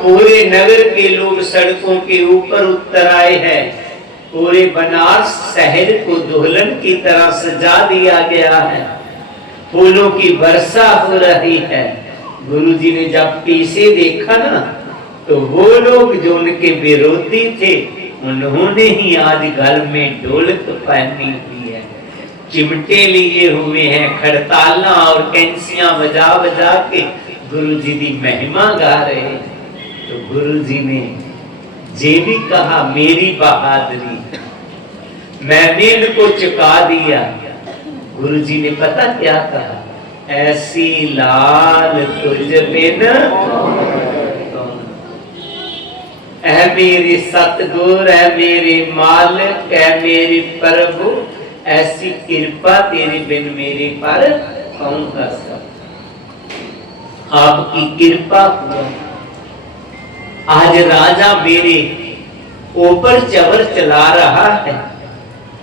पूरे नगर के लोग सड़कों के ऊपर उतर आए हैं। पूरे बनारस शहर को दुल्हन की तरह सजा दिया गया है, फूलों की वर्षा हो रही है। गुरु जी ने जब पीछे देखा ना, तो वो लोग जो उनके विरोधी थे, उन्होंने ही आज घर में ढोलक पहनी हुई है, चिमटे लिए हुए हैं, खड़ताला और कैंसियां बजा बजा के गुरु जी की महिमा गा रहे हैं। तो गुरु जी ने जे भी कहा मेरी बहादुरी, मैंने इनको चुका दिया। गुरु जी ने पता क्या कहा, ऐसी लाल तुझ बिन। ऐ मेरे सतगुर, ऐ मेरे मालिक, ऐ मेरे प्रभु, ऐसी कृपा तेरे बिन मेरे पर कौन कर सकता। आपकी कृपा हुआ आज राजा मेरे ऊपर चवर चला रहा है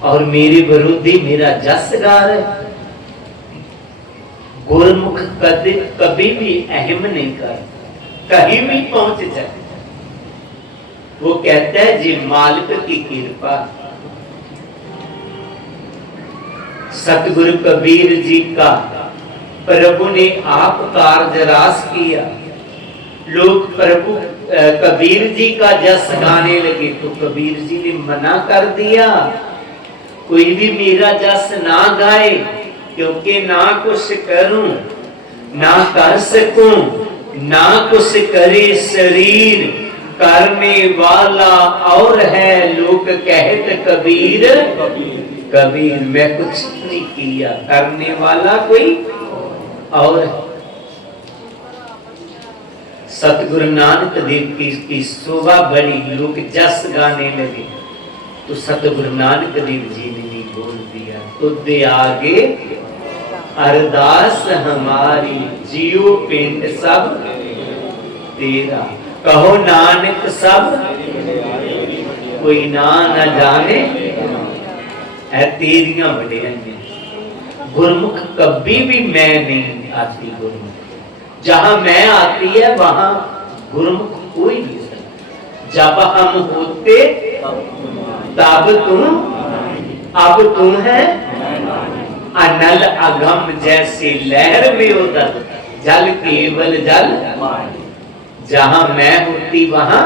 और मेरे विरोधी मेरा जस गा रहे। गुरमुख कभी भी अहम नहीं कर, कहीं भी पहुंच जाए। वो कहता है जी मालिक की कृपा। सतगुरु कबीर जी का प्रभु ने आप कार्य रास किया। लोग प्रभु कबीर जी का जस गाने लगे तो कबीर जी ने मना कर दिया, कोई भी मेरा जस ना गाए, क्योंकि ना कुछ करूं ना कर सकूं, ना कुछ करे शरीर, करने वाला और है लोग कहत कबीर। कबीर मैं कुछ नहीं किया, करने वाला कोई और। सतगुरु नानक देव की शोभा बड़ी, लोग जस गाने लगे तो सतगुरु नानक देव जी ने नहीं बोल दिया, तुझे आगे अरदास हमारी, जियो पिंड सब तेरा, कहो नानक सब कोई ना न जाने, है तेरियां वडेरियां। गुरमुख कभी भी मैं नहीं आती, गुरमुख जहां मैं आती है वहां गुरमुख कोई नहीं सकता। जब हम होते तब तुम, अब तुम है अनल अगम, जैसे लहर में उतर जल केवल जल। जहां मैं होती वहां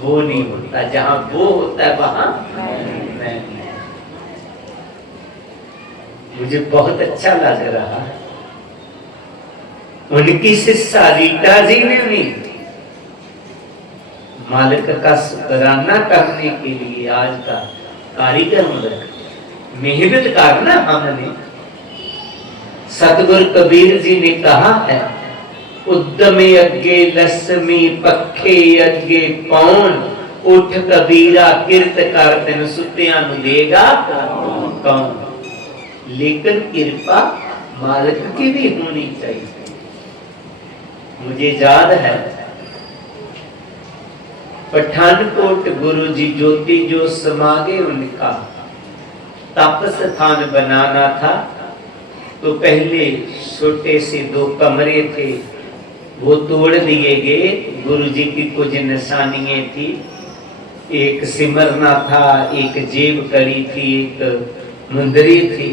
वो नहीं होता, जहां वो होता है वहां मैं नहीं। मुझे बहुत अच्छा लग रहा है। उनकी शिष्या रीटा जी ने भी मालिक का शुक्राना करने के लिए आज का कार्यक्रम रखा, मेहनत करना हमने। सतगुरु कबीर जी ने कहा है, उद्दमे अगे लक्ष्मी पखे अगे पौन, उठ कबीरा किरत कर तेन सुत्तियां नु देगा कौन। लेकिन कृपा मालिक की भी होनी चाहिए। मुझे याद है पठानकोट गुरु जी ज्योति जो समागे, उनका तप स्थान बनाना था तो पहले छोटे से 2 कमरे थे, वो तोड़ दिए गए। गुरु जी की कुछ निशानियां थी, एक सिमरना था, एक जेब कड़ी थी, एक मुंदरी थी।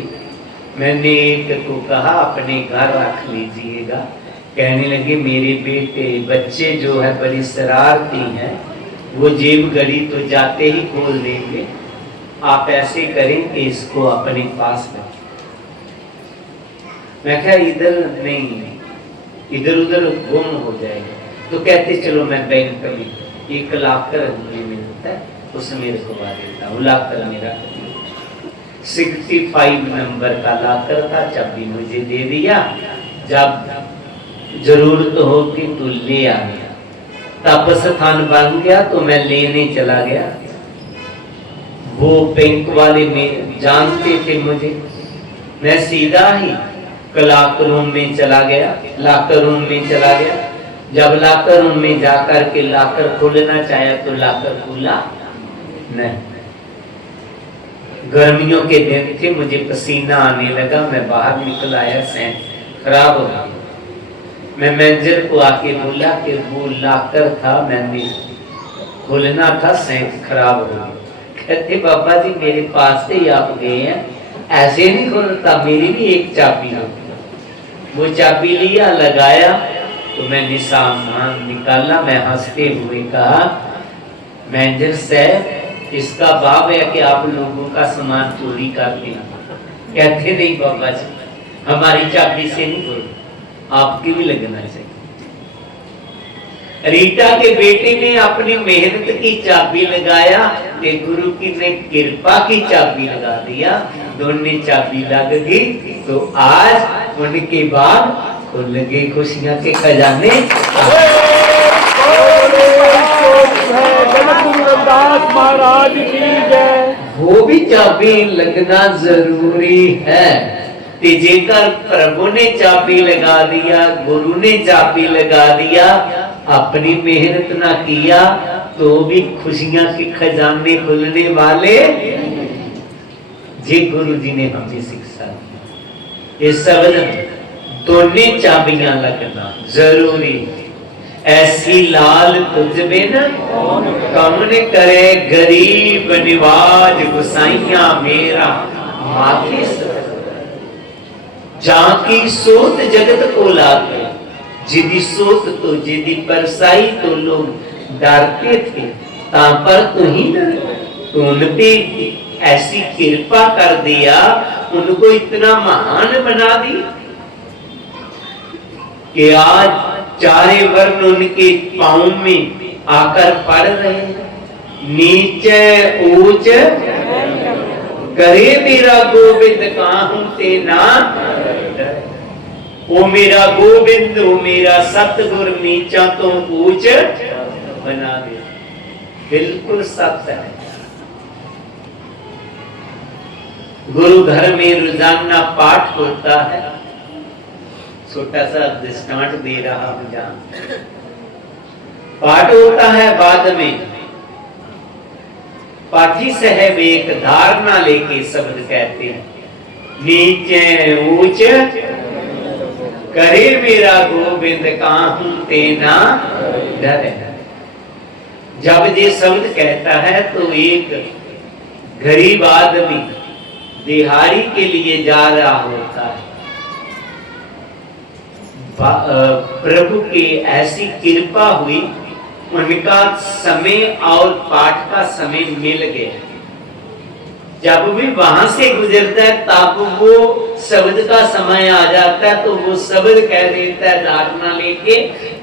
मैंने एक को कहा अपने घर रख लीजिएगा। कहने लगे मेरे बेटे बच्चे जो है बड़ी शरारती हैं, वो जेब घड़ी तो जाते ही खोल देंगे, आप ऐसे करें कि इसको अपने पास रखें। मैं कहा इधर नहीं, इधर उधर गुम हो जाएगा। तो कहते चलो मैं बैंक में एक लाकर मिलता है उसमें मेरे को आ देता हूँ, लाकर मेरा 65 नंबर का लाकर था, चाबी मुझे दे दिया। जब जरूरत होगी तो ले आ गया। तप स्थान बन गया तो मैं लेने चला गया। वो बैंक वाले में जानते थे मुझे, मैं सीधा ही क्लॉक रूम में चला गया, लॉकर रूम में चला गया। जब लॉकर रूम में जाकर के लॉकर खोलना चाहा तो लॉकर खुला नहीं। गर्मियों के दिन थे, मुझे पसीना आने लगा, मैं बाहर निकल आया, सेंट खराब हो गया। मैं मैनेजर को आके बोला कि वो लाकर था, मैंने खोलना था, सेंट खराब हो गया। कहते बाबा जी मेरे पास से ही आप गए हैं, ऐसे नहीं खोलता, मेरी भी एक चाबी हो। वो चाबी लिया, लगाया तो मैंने सामान निकाला। मैं हंसते हुए कहा मैनेजर साहब इसका भाव है कि आप लोगों का सामान चोरी करते हैं। कहते नहीं बाबा जी हमारी चाबी से नहीं खोल, आपकी भी लगना चाहिए। रीटा के बेटे ने अपनी मेहनत की चाबी लगाया, गुरु की ने कृपा की चाबी लगा दिया, दोनों चाबी लग गई। तो आज उनके बाद खुल गए खुशियां के खजाने। महाराज की जय। वो भी चाबी लगना जरूरी है। ते जेकर प्रभु ने चाबी लगा दिया, गुरु ने चाबी लगा दिया, अपनी मेहनत ना किया तो भी खुशियां के खजाने खुलने वाले। जी गुरु जी ने हमें शिक्षा दी। इस शब्द दोनों चाबियां लगना जरूरी। ऐसी लाल तुझ में न कौन करे, गरीब निवाज गुसाइया मेरा माथे जाकी सोत जगत को लागे, जिदी सोत तो जिदी परसाई तो लोग डरते थे, ता पर तू ही तो उन पे ऐसी कृपा कर दिया, उनको इतना महान बना दी कि आज चारे वर्ण उनके पांव में आकर पड़ रहे। नीचे ऊंच करे मेरा गोविंद काहू ते ना, ओ मेरा गोविंद ओ मेरा सतगुर नीचा तो ऊंच बना दे। बिल्कुल सत्य है। गुरु घर में रोजाना पाठ होता है। छोटा सा दृष्टांत दे रहा हूं। जहां पाठ होता है बाद में पाठी साहब एक धारणा लेके शब्द कहते हैं, नीचे ऊंच करे मेरा गोविंद काहू ते ना डरे। जब ये शब्द कहता है तो एक गरीब आदमी दिहाड़ी के लिए जा रहा होता है। प्रभु की ऐसी कृपा हुई, उनका समय और पाठ का समय मिल गया। जब भी वहां से गुजरता है तब वो शब्द का समय आ जाता है तो वो शब्द कह देता है धारणा लेके,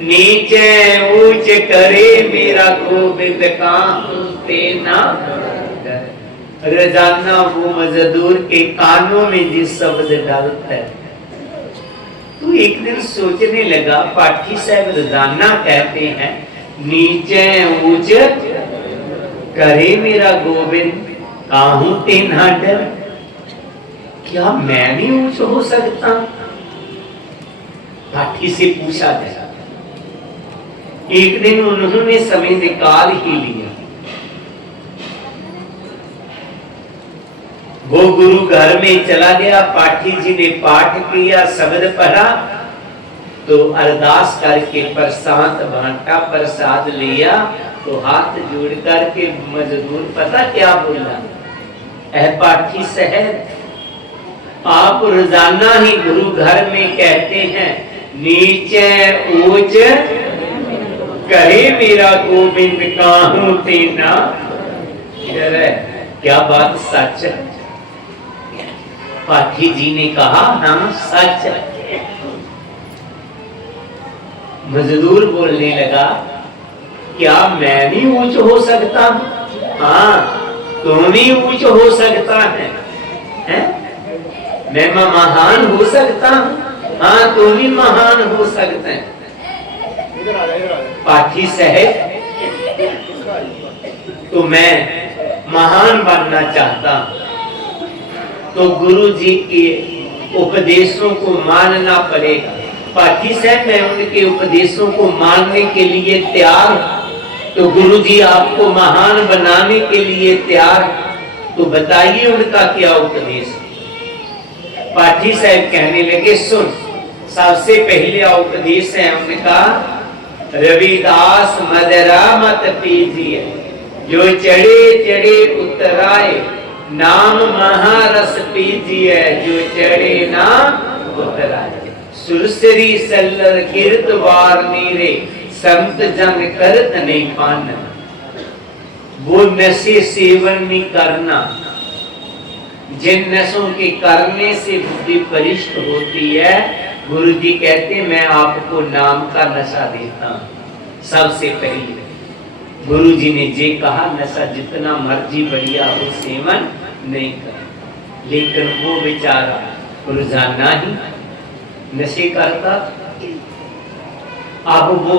नीचे ऊंच करे मेरा गोविंद काहू ते ना। रोजाना वो मजदूर के कानों में जिस शब्द डालता है तो एक दिन सोचने लगा, पाठी साहब रोजाना कहते हैं नीचे ऊंच करे मेरा गोविंद काहू ते ना डर, क्या मैं भी ऊंच हो सकता? पाठी से पूछा गया। एक दिन उन्होंने समय निकाल ही लिया। वो गुरु घर में चला गया। पाठी जी ने पाठ किया, शब्द पढ़ा तो अरदास करके प्रसाद बांटा, प्रसाद लिया तो हाथ जोड़ करके मजदूर पता क्या बोला, ऐ पाठी साहब आप रोजाना ही गुरु घर में कहते हैं नीचे ऊंच करे मेरा गोविंद काहू ते ना। क्या बात सच है? पाठी जी ने कहा हाँ सच है। मजदूर बोलने लगा, क्या मैं भी ऊंच हो सकता हूं? हाँ तुम भी ऊंच हो सकता है, मैं महान हो सकता हूं। हाँ तुम भी महान हो सकते हैं। पाठी साहब तो मैं महान बनना चाहता हूं तो गुरु जी के उपदेशों को मानना पड़ेगा। पाठी साहब मैं उनके उपदेशों को मानने के लिए तैयार हूं। तो गुरु जी आपको महान बनाने के लिए तैयार, तो बताइए उनका क्या उपदेश? पाठी साहब कहने लगे, सुन सबसे पहले उपदेश है उनका, रविदास मदरा मत पीजिए, जो चढ़े चढ़े उतराए, नाम महारस पीजिए, जो चढ़े ना उतराए। सुरसरी सल्लर कीर्त वार नीरे, संत जन करत नहीं पाना। वो नशे सेवन नहीं करना, जिन नशों के करने से बुद्धि परिष्ट होती है। गुरु जी कहते मैं आपको नाम का नशा देता हूं। सबसे पहले गुरु जी ने जे कहा, नशा जितना मर्जी बढ़िया हो सेवन नहीं कर, लेकिन वो बेचारा रोजाना ही नशे करता। अब वो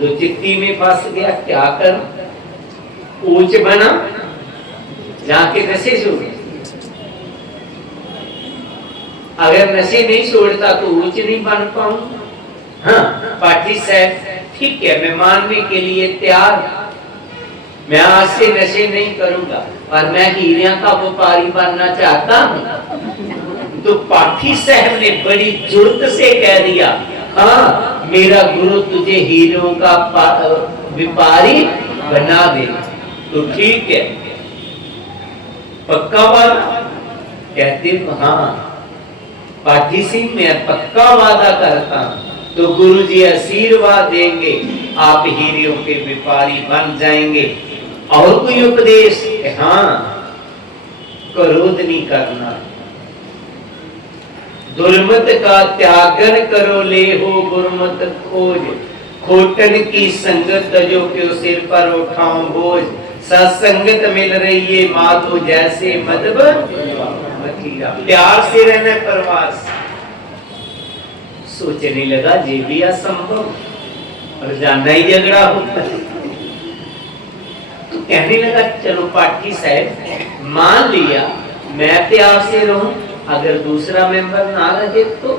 दो चित्ती में फंस गया, क्या कर? ऊंच बना जाके नशे छोड़। अगर नशे नहीं छोड़ता तो ऊंच नहीं बन पाऊं। हाँ, पाठी साहब ठीक है, मैं मानने के लिए तैयार, मैं आज से नशे नहीं करूंगा और मैं हीरिया का व्यापारी बनना चाहता हूं। तो पाठी साहब ने बड़ी जुर्त से कह दिया, हाँ मेरा गुरु तुझे हीरों का व्यापारी बना दे। तो ठीक है, पक्का वादा? कहते हाँ पाठी सिंह मैं पक्का वादा करता हूं। तो गुरुजी आशीर्वाद देंगे, आप हीरों के व्यापारी बन जाएंगे। और कोई उपदेश? हाँ, क्रोध नहीं करना, दुर्मत का त्यागन करो, ले हो गुरमत खोज, खोटन की संगत जो क्यों सिर पर उठाओ बोझ, सत्संगत मिल रही है माधो जैसे मधुब मथुरा। प्यार से रहना परिवार से। सोचने लगा ये भी असंभव और जानना ही झगड़ा होता है। तो कहने लगा चलो पाठी साहब मान लिया मैं प्यार से रहूं, अगर दूसरा मेंबर ना रहे तो?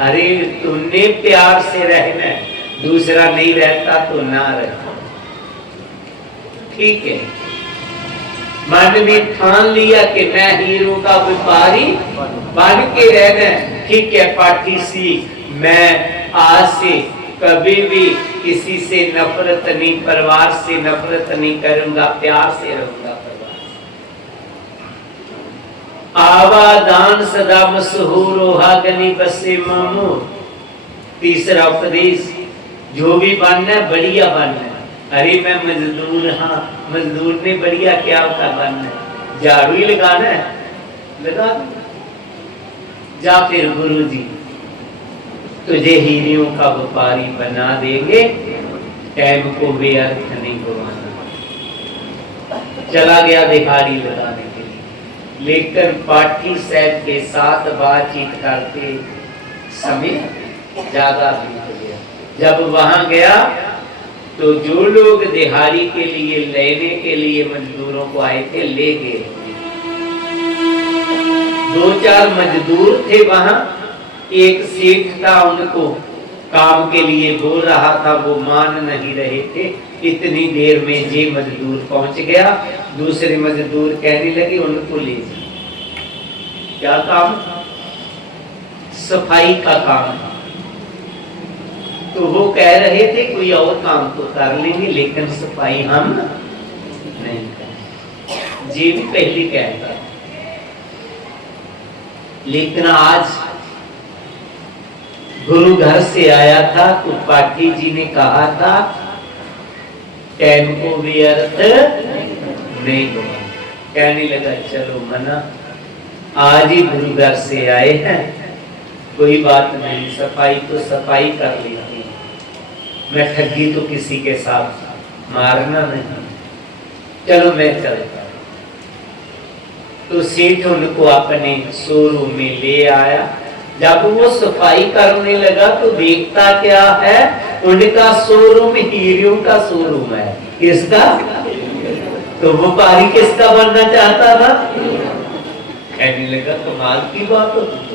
अरे तुमने प्यार से रहना, दूसरा नहीं रहता तो ना रहे। ठीक है, मन में ठान लिया कि मैं हीरो का व्यापारी बन के रहना। ठीक है पाठी सी, मैं आज से कभी भी किसी से नफरत नहीं, परिवार से नफरत नहीं करूंगा, प्यार से रहूंगा परिवार से। आवादान सदा मशहूर ओहा गनी बसे मामू। तीसरा उपदेश, जो भी बनना है बढ़िया बनना है। अरे मैं मजदूर, हाँ मजदूर ने बढ़िया क्या होता बनना है, झाड़ू ही लगाना है, लगा दो। जा फिर गुरुजी तुझे हीरों का व्यापारी बना देंगे, टाइम को व्यर्थ नहीं गवाना। चला गया दिहाड़ी लगाने के लिए, लेकिन पाठी साहब के साथ बातचीत करते समय ज्यादा बीत गया। जब वहां गया तो जो लोग दिहाड़ी के लिए लेने के लिए मजदूरों को आए थे ले गए। 2-4 मजदूर थे वहां, एक सेठ था उनको काम के लिए बोल रहा था, वो मान नहीं रहे थे। इतनी देर में ये मजदूर पहुंच गया, दूसरे मजदूर कहने लगे उनको ले जाओ। क्या काम? सफाई का काम। तो वो कह रहे थे कोई और काम तो कर लेंगे लेकिन सफाई हम नहीं करेंगे। जी भी पहले कहता, लेकिन आज गुरु घर से आया था तो पाठी जी ने कहा था टाइम को व्यर्थ नहीं गवा। कहने लगा चलो मना, आज ही गुरु घर से आए हैं, कोई बात नहीं, सफाई तो सफाई कर लेती, मैं ठगी तो किसी के साथ मारना नहीं, चलो मैं चलता। तो सेठ उनको अपने शोरूम में ले आया। जब वो सफाई करने लगा तो देखता क्या है, उनका शोरूम हीरों का शोरूम है। किसका? तो व्यापारी किसका बनना चाहता था? कहने लगा कमाल की बात होती,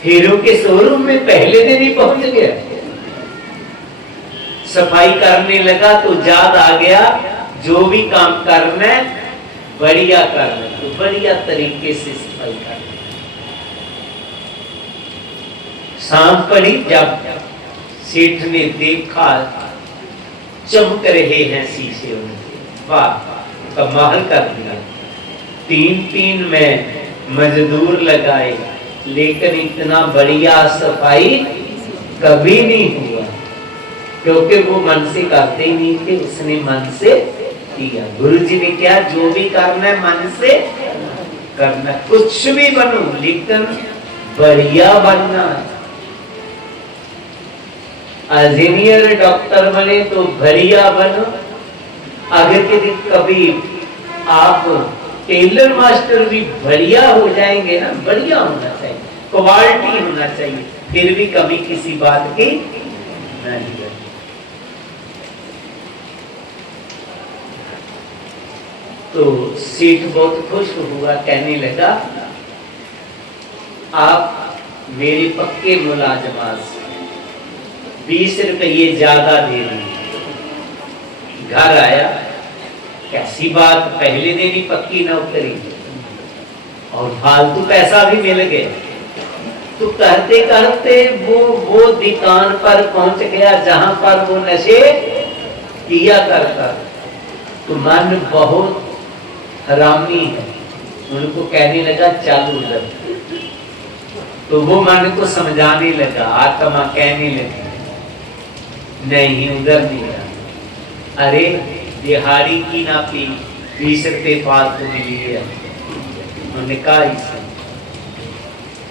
हीरो के शोरूम में पहले दिन ही पहुंच गया। सफाई करने लगा तो याद आ गया जो भी काम करना है बढ़िया करना, तो बढ़िया तरीके से सफाई करना। शाम पड़ी, जब सेठ ने देखा चमक रहे हैं शीशे उनके, वाह कमाल कर दिया। 3-3 में मजदूर लगाए लेकिन इतना बढ़िया सफाई कभी नहीं हुआ, क्योंकि वो मन से करते ही नहीं थे, उसने मन से किया। गुरु जी ने क्या, जो भी करना है मन से करना, कुछ भी बनो लेकिन बढ़िया बनना। इंजीनियर डॉक्टर बने तो बढ़िया बनो, अगर कभी आप टेलर मास्टर भी बढ़िया हो जाएंगे ना, बढ़िया होना चाहिए, क्वालिटी होना चाहिए, फिर भी कभी किसी बात की नहीं। तो सेठ बहुत खुश हुआ, कहने लगा आप मेरे पक्के मुलाजमात से 20 रुपये ज्यादा दे दीजिए। घर आया, कैसी बात, पहले दिन ही पक्की नौकरी और फालतू पैसा भी मिल गया। तो करते करते वो दुकान पर पहुंच गया जहां पर वो नशे किया करता। तो मन बहुत हरामी है, उनको कहने लगा चल उधर। तो वो मन को समझाने लगा, आत्मा कहने लगी नहीं उधर नहीं जाना। अरे दिहाड़ी की ना पी, 20 रुपये फालतू मिली है। उन्होंने कहा इसे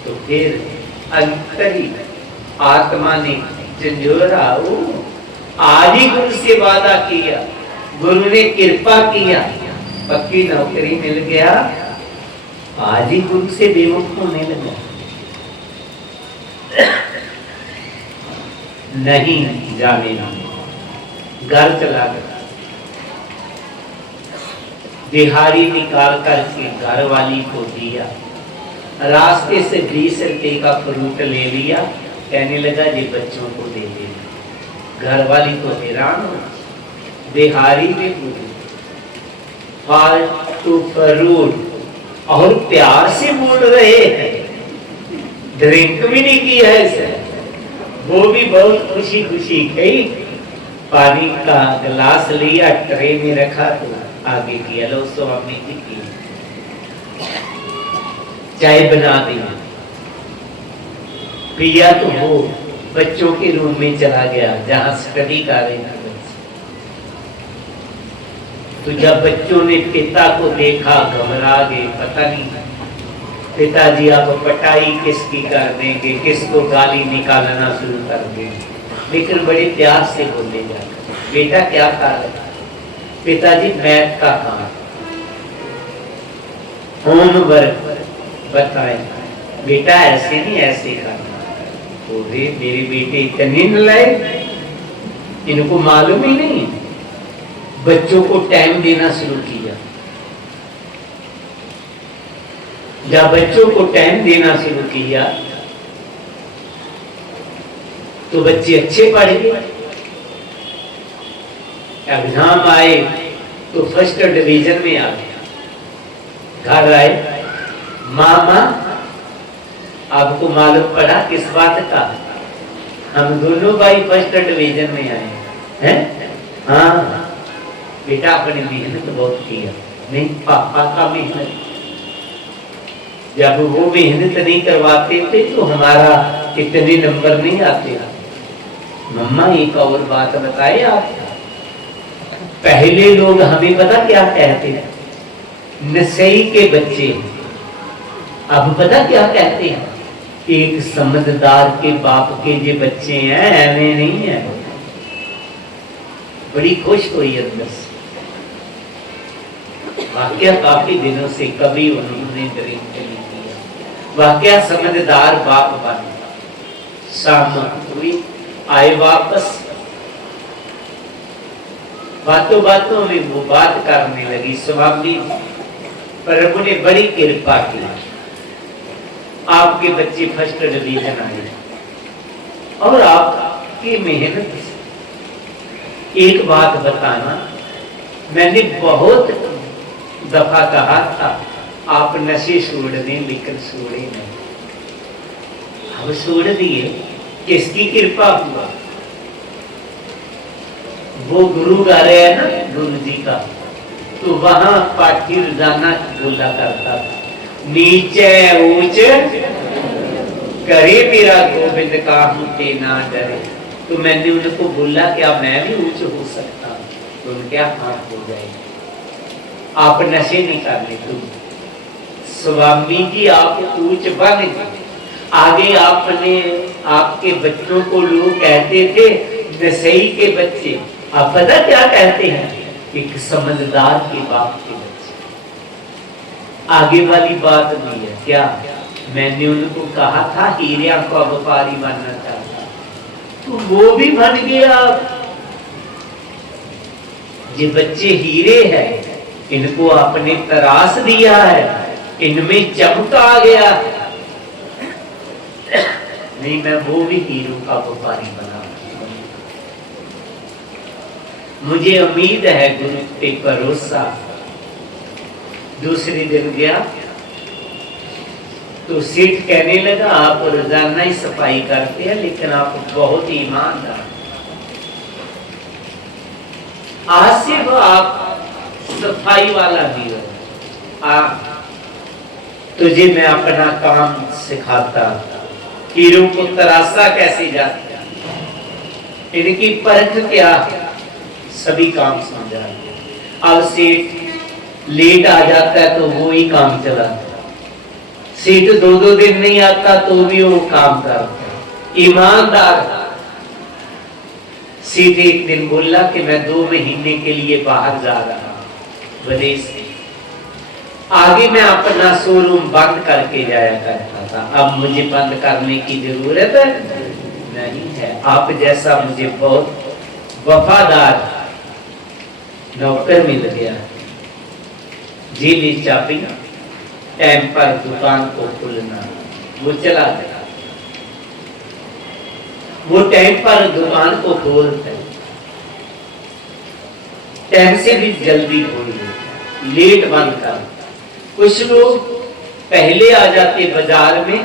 तो फिर अंतरी आत्मा ने झंझोरा, आज ही गुरु से वादा किया, गुरु ने कृपा किया, पक्की नौकरी मिल गया, आज ही गुरु से बेमुख होने लगा। नहीं जाने ना, घर चला गया। दिहाड़ी निकाल करके घर वाली को दिया, रास्ते से 20 रुपये का फ्रूट ले लिया, कहने लगा ये बच्चों को दे देना। घर वाली तो हैरान हो, दिहाड़ी में फालतू फ्रूट और प्यार से बोल रहे हैं, ड्रिंक भी नहीं किया है सर। वो भी बहुत खुशी खुशी गई, पानी का गिलास लिया, ट्रे में रखा, तो आगे किया लो स्वामी जी की चाय बना दी, पिया। तो वो बच्चों के रूम में चला गया जहां स्टडी कर रहे थे। तो जब बच्चों ने पिता को देखा घबरा गए, पता नहीं पिताजी आप पटाई किसकी कर देंगे, किसको गाली निकालना शुरू कर देंगे। लेकिन बड़े प्यार से बोले जाकर, बेटा क्या कर रहे? पिताजी मैथ का काम, होमवर्क बताएं। बेटा ऐसे नहीं ऐसे करना। तो मेरे बेटे इतने नलायक, इनको मालूम ही नहीं। बच्चों को टाइम देना शुरू किया। जब बच्चों को टाइम देना शुरू किया तो बच्चे अच्छे पढ़ गए। एग्जाम आए तो फर्स्ट डिवीजन में आ गया। घर आए, मामा आपको मालूम पड़ा किस बात का? हम दोनों भाई फर्स्ट डिवीजन में आए हैं। हाँ बेटा अपनी मेहनत बहुत किया। नहीं पापा का मेहनत, जब वो मेहनत नहीं करवाते थे तो हमारा इतने नंबर नहीं आते। मम्मा एक और बात बताए आप, पहले लोग हमें पता क्या कहते हैं? नशई के बच्चे। अब पता क्या कहते हैं? एक समझदार के बाप के जो बच्चे हैं ऐसे नहीं है। बड़ी खुश हुई अंदर से। वाकया काफी दिनों से कभी उन्होंने ड्रिंक नहीं किया। वाकया समझदार बाप बने। शाम हुई, आए वापस, बातों बातों में वो बात करने लगी। स्वामी प्रभु ने बड़ी कृपा की, आपके बच्चे फर्स्ट डिवीजन आए और आपकी मेहनत से। एक बात बताना, मैंने बहुत दफा कहा था आप नशे छोड़ दें, लेकिन छोड़े नहीं। अब छोड़ दिए, किसकी कृपा हुआ? वो गुरु गा रहे हैं ना, गुरु जी का, तो वहां पाठी रोजाना बोला करता था, नीचे ऊंच करे मेरा गोविंद का ते ना डरे। तो मैंने उनको बोला क्या मैं भी ऊंच हो सकता हूं? तो उनके हाथ हो जाएगा। आप नशे नहीं करने। तुम स्वामी जी आप ऊंच बन गए। आगे आपने, आपके बच्चों को लोग कहते थे नशई के बच्चे। आप पता क्या कहते हैं? एक समझदार के बाप के बच्चे। आगे वाली बात नहीं है क्या? मैंने उनको कहा था हीरे का व्यापारी बनना चाहता, तो वो भी बन गया। ये बच्चे हीरे हैं, इनको आपने तराश दिया है, इनमें चमक आ गया। नहीं, मैं वो भी हीरो का व्यापारी बना। मुझे उम्मीद है गुरु पे भरोसा। दूसरे दिन गया तो सेठ कहने लगा, आप रोजाना ही सफाई करते हैं लेकिन आप बहुत ईमानदार, आज से वो आप सफाई वाला भी हो। तुझे मैं अपना काम सिखाता, हीरो को तराशा कैसे जाता, इनकी परख क्या, सभी काम समझा। अब सेठ लेट आ जाता है तो वो ही काम चलाता, सेठ 2-2 दिन नहीं आता तो भी वो काम करता, ईमानदार। सेठ एक दिन बोला कि मैं 2 महीने के लिए बाहर जा रहा हूं विदेश से, आगे मैं अपना शोरूम बंद करके जाया करता था, अब मुझे बंद करने की जरूरत नहीं है। आप जैसा मुझे बहुत वफादार नौकर मिल गया, जी ली चाबी, टाइम पर दुकान को खोलना। वो चला गया, वो टाइम पर दुकान को खोलता है, टाइम से भी जल्दी खोल देता, लेट बंद कर। कुछ लोग पहले आ जाते बाजार में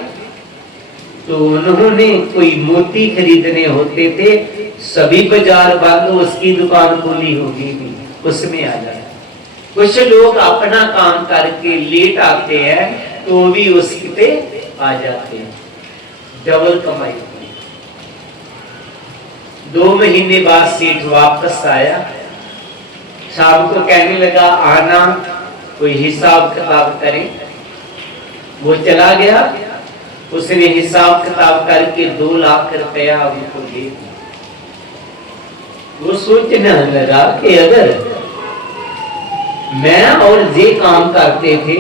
तो उन्होंने कोई मोती खरीदने होते थे, सभी बाजार बंद, उसकी दुकान खुली होगी नहीं, उसमें आ जाए। कुछ लोग अपना काम करके लेट आते हैं तो भी उसके पे आ जाते हैं, डबल कमाई। 2 महीने बाद सेठ वापस आया, शाम को कहने लगा आना, कोई हिसाब किताब करें। वो चला गया, उसने हिसाब किताब करके 2 लाख रुपया उनको दे दिया। वो सोचने लगा कि अगर मैं और ये काम करते थे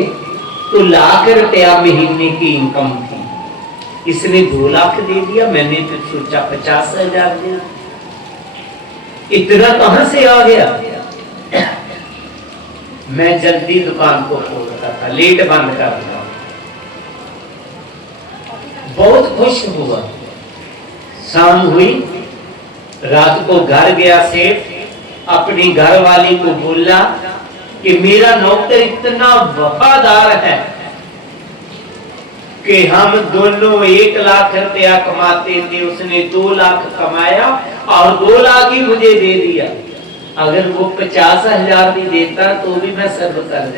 तो लाख रुपया महीने की इनकम थी, इसने 2 लाख दे दिया, मैंने तो सोचा 50,000 दिया, इतना कहां से आ गया। मैं जल्दी दुकान को खोलता था, लेट बंद कर दिया। बहुत खुश हुआ। शाम हुई, रात को घर गया सेठ, अपनी घरवाली को बोला कि मेरा नौकर इतना वफादार है कि हम दोनों 1 लाख रुपया कमाते थे, उसने 2 लाख कमाया और 2 लाख ही मुझे दे दिया। अगर वो 50,000 भी देता तो भी मैं सब्र कर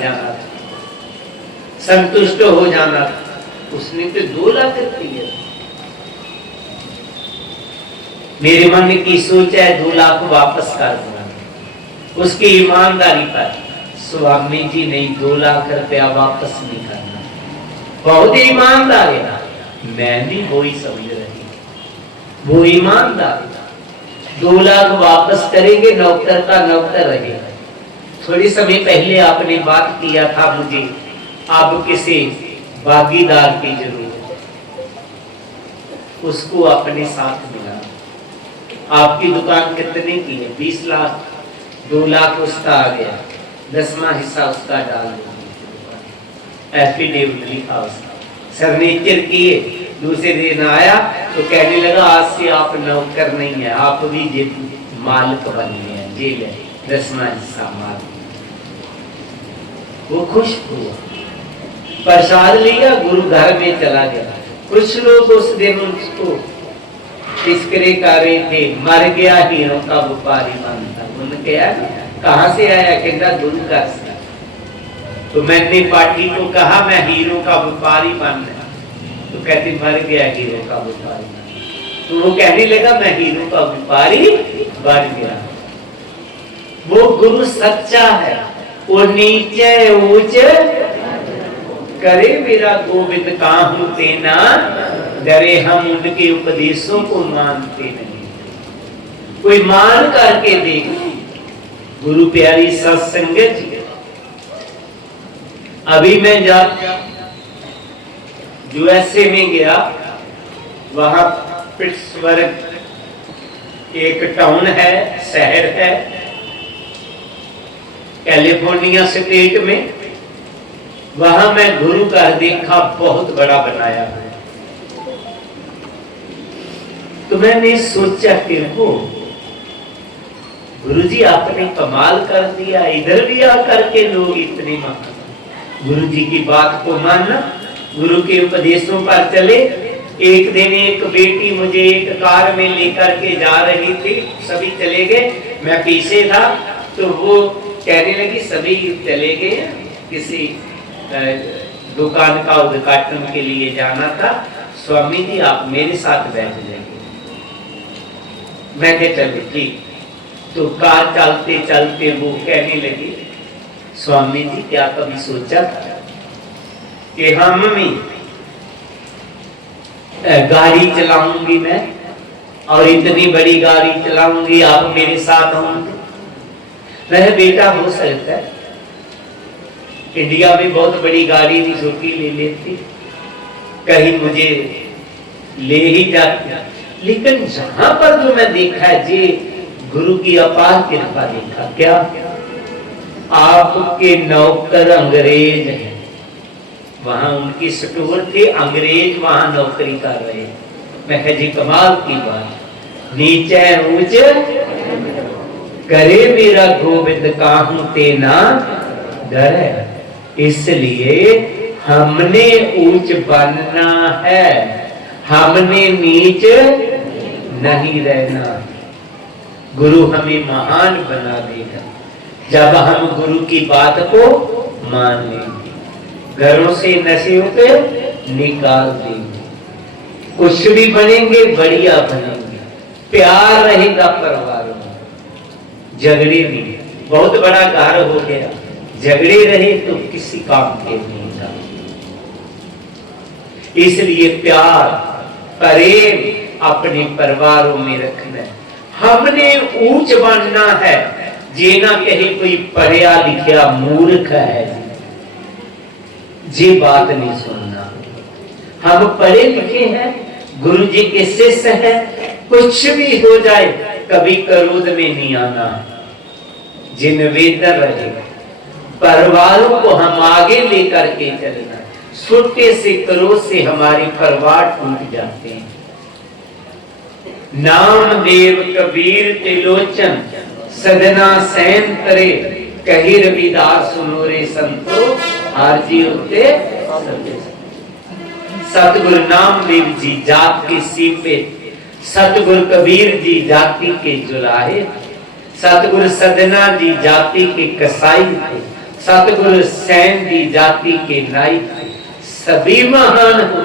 जाना था, संतुष्ट हो जाना था। उसने तो 2 लाख दिए। मेरे मन की सोच है 2 लाख वापस कर दूंगा। उसकी ईमानदारी पर स्वामी जी ने 2 लाख रुपया वापस नहीं करना, बहुत ईमानदार है। मैं भी वही समझ रही, वो ईमानदार। 2 लाख वापस करेंगे, नौकर का नौकर रहेगा। थोड़ी समय पहले आपने बात किया था मुझे, अब किसी भागीदार की जरूरत, उसको अपने साथ मिला। आपकी दुकान कितने की है? 20 लाख। 2 लाख उसका आ गया, 10वां हिस्सा उसका डाल दिया। एफिडेविट लिखा उसका, सिग्नेचर किए। दूसरे दिन आया तो कहने लगा आज से आप नौकर नहीं है, आप भी मालिक बन गए हैं, जेल है, 10वां हिस्सा माल। वो खुश हुआ, प्रसाद लिया, गुरु घर में चला गया। कुछ लोग उस दिन उसको तिस्करे कर रहे थे, मर गया हीरो का व्यापारी बनता। उन्होंने कहा कहां से आया? कहता गुरु घर से। तो मैंने पार्टी को कहा मैं हीरो का व्यापारी बनना, तो कहती मर गया हीरो का व्यापारी। तो वो कहने लगा मैं हीरो का व्यापारी बन गया। वो गुरु सच्चा है, वो नीचे ऊंच करे मेरा गोविंद काहू तेना डरे, हम उनके उपदेशों को मानते नहीं। कोई मान करके देख। गुरु प्यारी सत्संगत जी, अभी मैं जब यूएसए में गया, वहां पिट्सबर्ग एक टाउन है, शहर है, कैलिफोर्निया स्टेट में, वहां मैं गुरु घर देखा, बहुत बड़ा बनाया है। तो मैंने सोचा कि वो गुरुजी आपने कमाल कर दिया, इधर भी आकर के लोग इतने महान। गुरुजी की बात को मानना, गुरु के उपदेशों पर चले। एक दिन एक बेटी मुझे एक कार में लेकर के जा रही थी, सभी चले गए, मैं पीछे था। तो वो कहने लगी सभी चले गए, किसी दुकान का उद्घाटन के लिए जाना था, स्वामी जी आप मेरे साथ बैठ जाइए। मैं कह चलो ठीक। तो कार चलते चलते वो कहने लगी स्वामी जी क्या कभी सोचा था कि हाँ मम्मी गाड़ी चलाऊंगी मैं और इतनी बड़ी गाड़ी चलाऊंगी, आप मेरे साथ होंगे। वह बेटा हो सकता है इंडिया में बहुत बड़ी गाड़ी थी, छोटी ले लेती, कहीं मुझे ले ही जाती। लेकिन जहां पर जो मैं देखा है जी गुरु की अपार कृपा देखा। क्या आपके नौकर अंग्रेज हैं, वहां उनकी स्टोर थे, अंग्रेज वहां नौकरी कर रहे। मैं कह जी कमाल की बात, नीचे ऊंचे करे मेरा गोविंद काहू ते ना डरे। इसलिए हमने ऊंच बनना है, हमने नीच नहीं रहना। गुरु हमें महान बना देगा जब हम गुरु की बात को मान लेंगे, घरों से नशे पे निकाल देंगे, कुछ भी बनेंगे, बढ़िया बनेंगे, प्यार रहेगा परिवारों में, झगड़े भी। बहुत बड़ा घर हो गया, झगड़े रहे तो किसी काम के नहीं था। इसलिए प्यार प्रेम अपने परिवारों में रखना है। हमने ऊंच बनना है, जे ना कहे कोई पढ़िया लिखा मूर्ख है, जी बात नहीं सुनना। हम पढ़े लिखे हैं, गुरु जी के शिष्य हैं, कुछ भी हो जाए कभी क्रोध में नहीं आना, जिनवेदर रहेगा। परिवारों को हम आगे लेकर के चलना, छोटे से क्रोध से हमारे परिवार टूट जाते हैं। नाम देव कबीर तिलोचन सदना सैन करे, कही रविदास सुनो रे संतो हारजी होते। सतगुरु नामदेव जी जात के सीपे, सतगुरु कबीर जी जाति के जुलाहे, सतगुरु सदना जी जाति के कसाई थे, सतगुरु सैन जी जाति के नाई थे, सभी महान हो।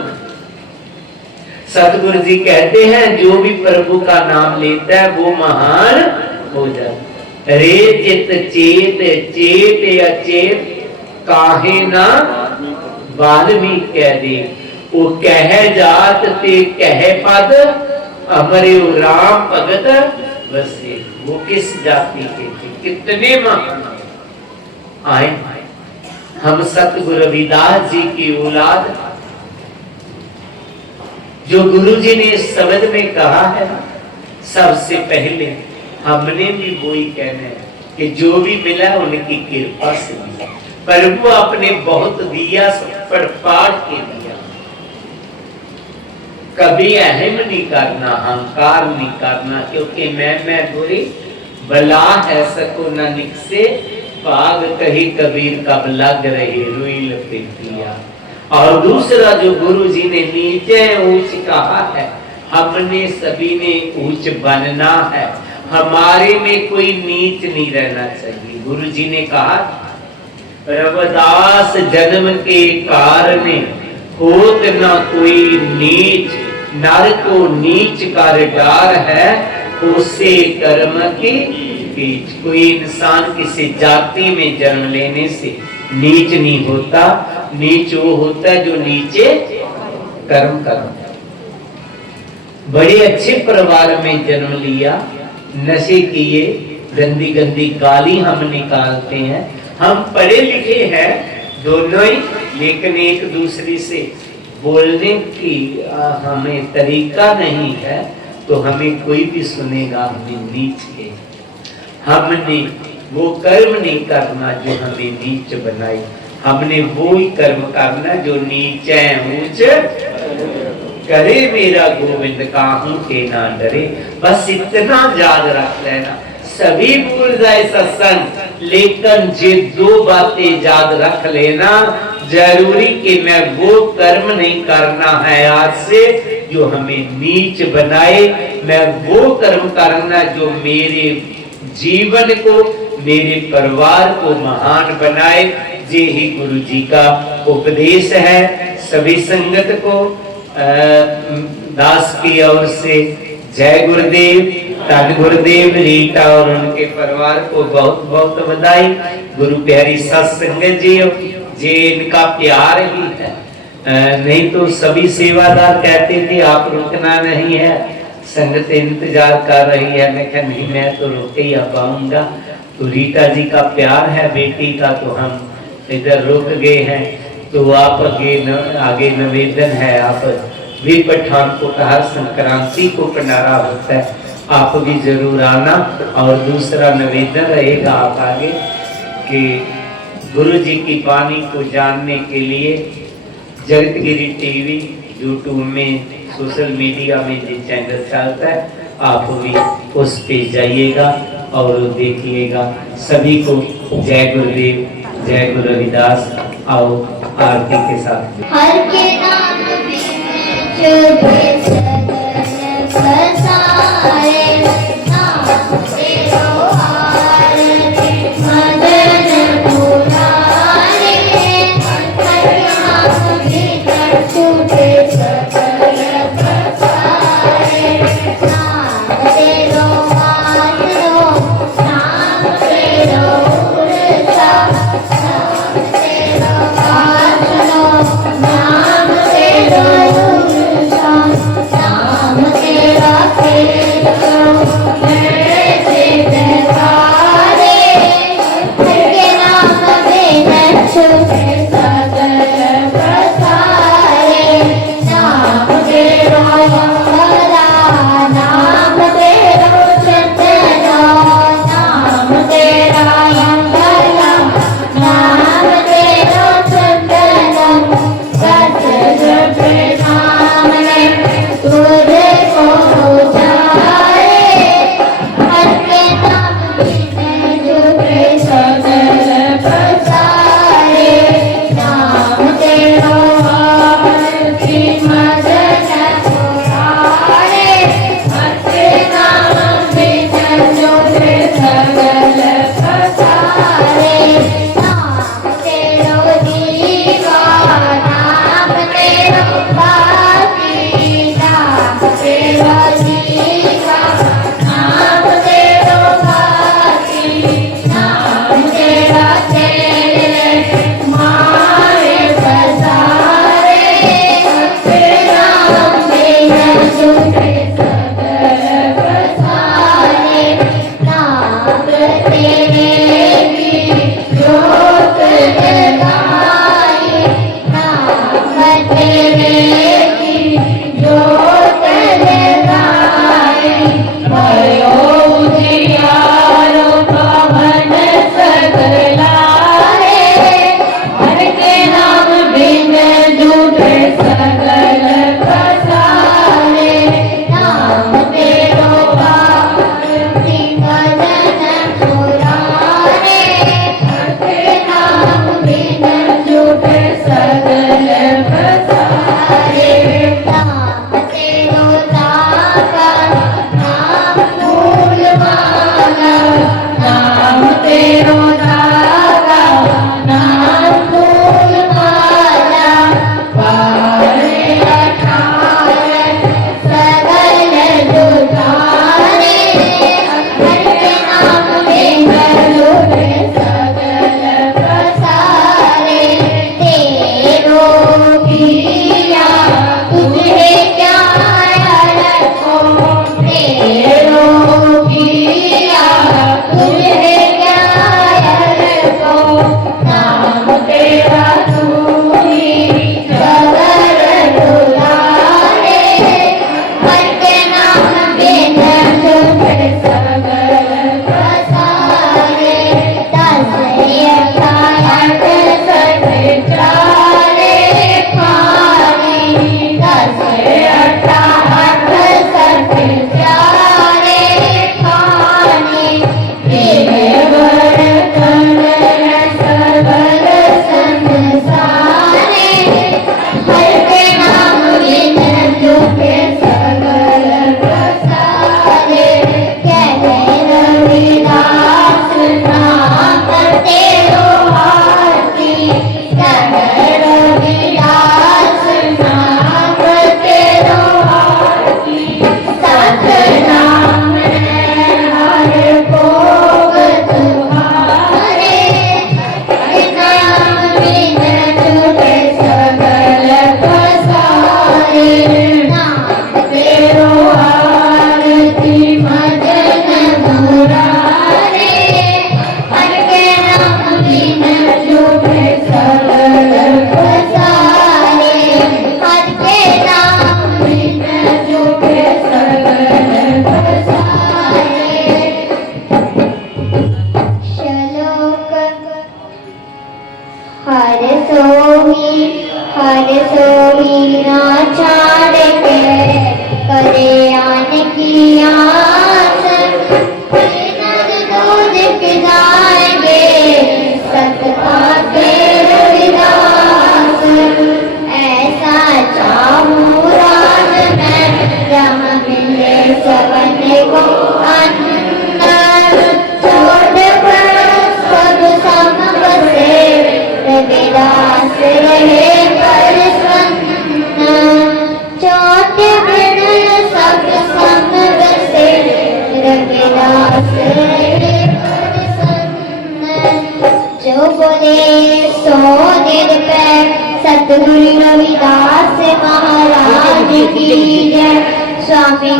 सतगुरु जी कहते हैं जो भी प्रभु का नाम लेता है वो महान हो जाता। रे चित चेत चेत अचेत काहे ना वाल्मीकि कह दे, वो कह जात ते कह पद अमरे राम भगत बसे। वो किस जाति के थे, कितने महान आए। हम सतगुरु रविदास जी की औलाद, जो गुरु जी ने शब्द में कहा है, सबसे पहले हमने भी वही कहना है कि जो भी मिला उनकी कृपा से मिला। प्रभु आपने बहुत दिया, सब पर पार के दिया। कभी अहम नहीं करना, अहंकार नहीं करना, क्योंकि मैं बुरी बला है सको न निकसे, पाग कही कबीर कब लग रही रुई लपेटिया। और दूसरा जो गुरु जी ने नीचे ऊंच कहा है, हमने सभी ने ऊंच बनना है, हमारे में कोई नीच नहीं रहना चाहिए। गुरु जी ने कहा रविदास जन्म के कारण होत ना कोई नीच, नर को नीच कर डार है उसे कर्म की कीच। कोई इंसान किसी जाति में जन्म लेने से नीच नहीं होता, नीच वो होता है जो नीचे कर्म करता है। बड़े अच्छे परिवार में जन्म लिया, नशे किए, गंदी गंदी गाली हम निकालते हैं। हम पढ़े लिखे हैं दोनों ही, लेकिन एक दूसरे से बोलने की हमें तरीका नहीं है, तो हमें कोई भी सुनेगा हमें नीच के। हमने वो कर्म नहीं करना जो हमें नीच बनाए। हमने वो ही कर्म करना जो नीच है ऊंच करे मेरा गोविंद काहू के ना डरे। बस इतना याद रख लेना। सभी भूल जाए सत्संग, लेकिन ये दो बातें याद रख लेना जरूरी कि मैं वो कर्म नहीं करना है आज से जो हमें नीच बनाए। मैं वो कर्म करना जो मेरे जीवन को, मेरे परिवार को महान बनाए। ये ही गुरु जी का उपदेश है सभी संगत को। दास की ओर से जय गुरुदेव, धन गुरुदेव रीटा और उनके परिवार को बहुत बहुत बधाई। गुरु प्यारी सत्संगत जी, ये इनका प्यार ही है। नहीं तो सभी सेवादार कहते थे आप रुकना नहीं है, संगत इंतजार कर रही है। मैं कहा नहीं, मैं तो रुक ही पाऊंगा। तो रीटा जी का प्यार है बेटी का, तो हम इधर रुक गए हैं। तो आप आगे निवेदन है, आप भी पठानकोट हर संक्रांति को भंडारा होता है, आप भी जरूर आना। और दूसरा निवेदन रहेगा आप आगे कि गुरु जी की वाणी को जानने के लिए जगतगिरी टीवी, यूट्यूब में, सोशल मीडिया में जो चैनल चलता है आप भी उस पे जाइएगा और देखिएगा। सभी को जय गुरुदेव, जय गुरु रविदास। आओ आरती के साथ। हर के नाम नाम तेरा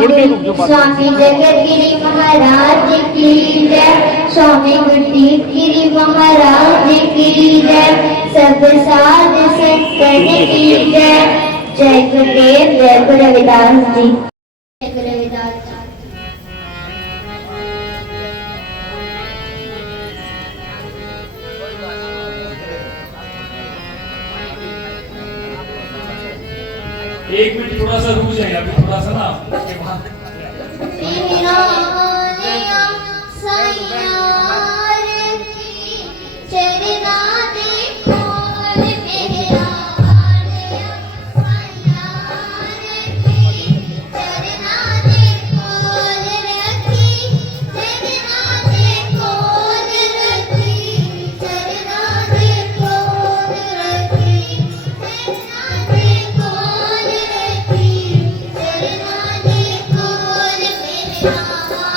स्वामी जगतगिरी महाराज की जय, स्वामी गुरुदेवगिरी महाराज की जय, सब साध संतन की जय। जय गुरुदेव, जय गुरु रविदास जी, जय गुरु रविदास जी। एक मिनट थोड़ा सा रुक जाइए, अभी थोड़ा सा ना उसके बाद Thank you.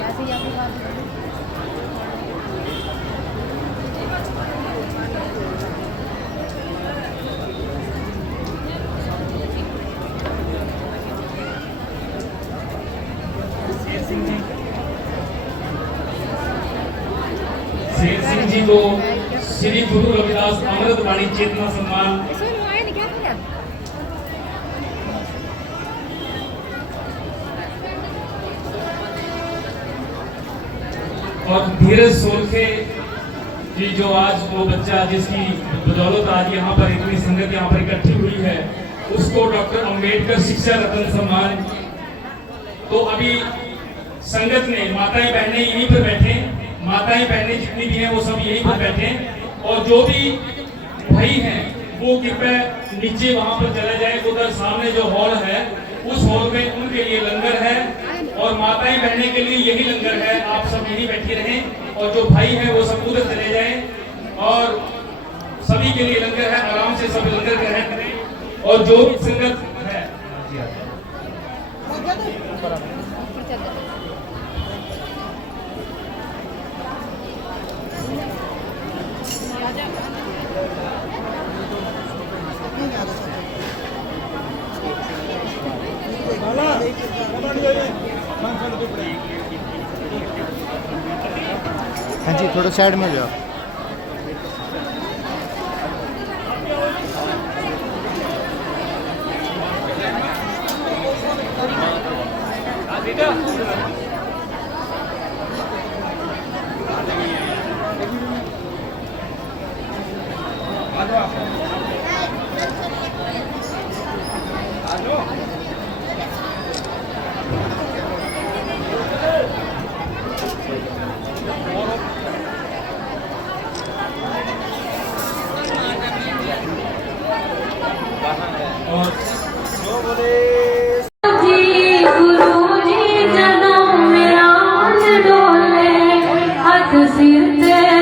ऐसे ही आपकी बात शेर सिंह जी को श्री गुरु रविदास अमृत वाणी चेतना सम्मान और धीरज सोलखे जी जो आज वो बच्चा जिसकी बदौलत आज यहाँ पर इतनी संगत यहाँ पर इकट्ठी हुई है, उसको डॉक्टर अंबेडकर शिक्षा रत्न सम्मान। तो अभी संगत ने माताएं बहनें यहीं पर बैठे, माताएं बहनें जितनी भी हैं वो सब यहीं पर बैठे, और जो भी भाई हैं वो कृपया नीचे वहां पर चले जाए। उधर सामने जो हॉल है उस हॉल में उनके लिए लंगर है और माताएं बहनें के लिए यही लंगर है। आप सब यहीं बैठे रहें और जो भाई हैं वो सब उधर चले जाएं और सभी के लिए लंगर है, आराम से सब लंगर ग्रहण करें। और जो भी संगत है हाँ जी, थोड़ा साइड में जाओ। सिर ते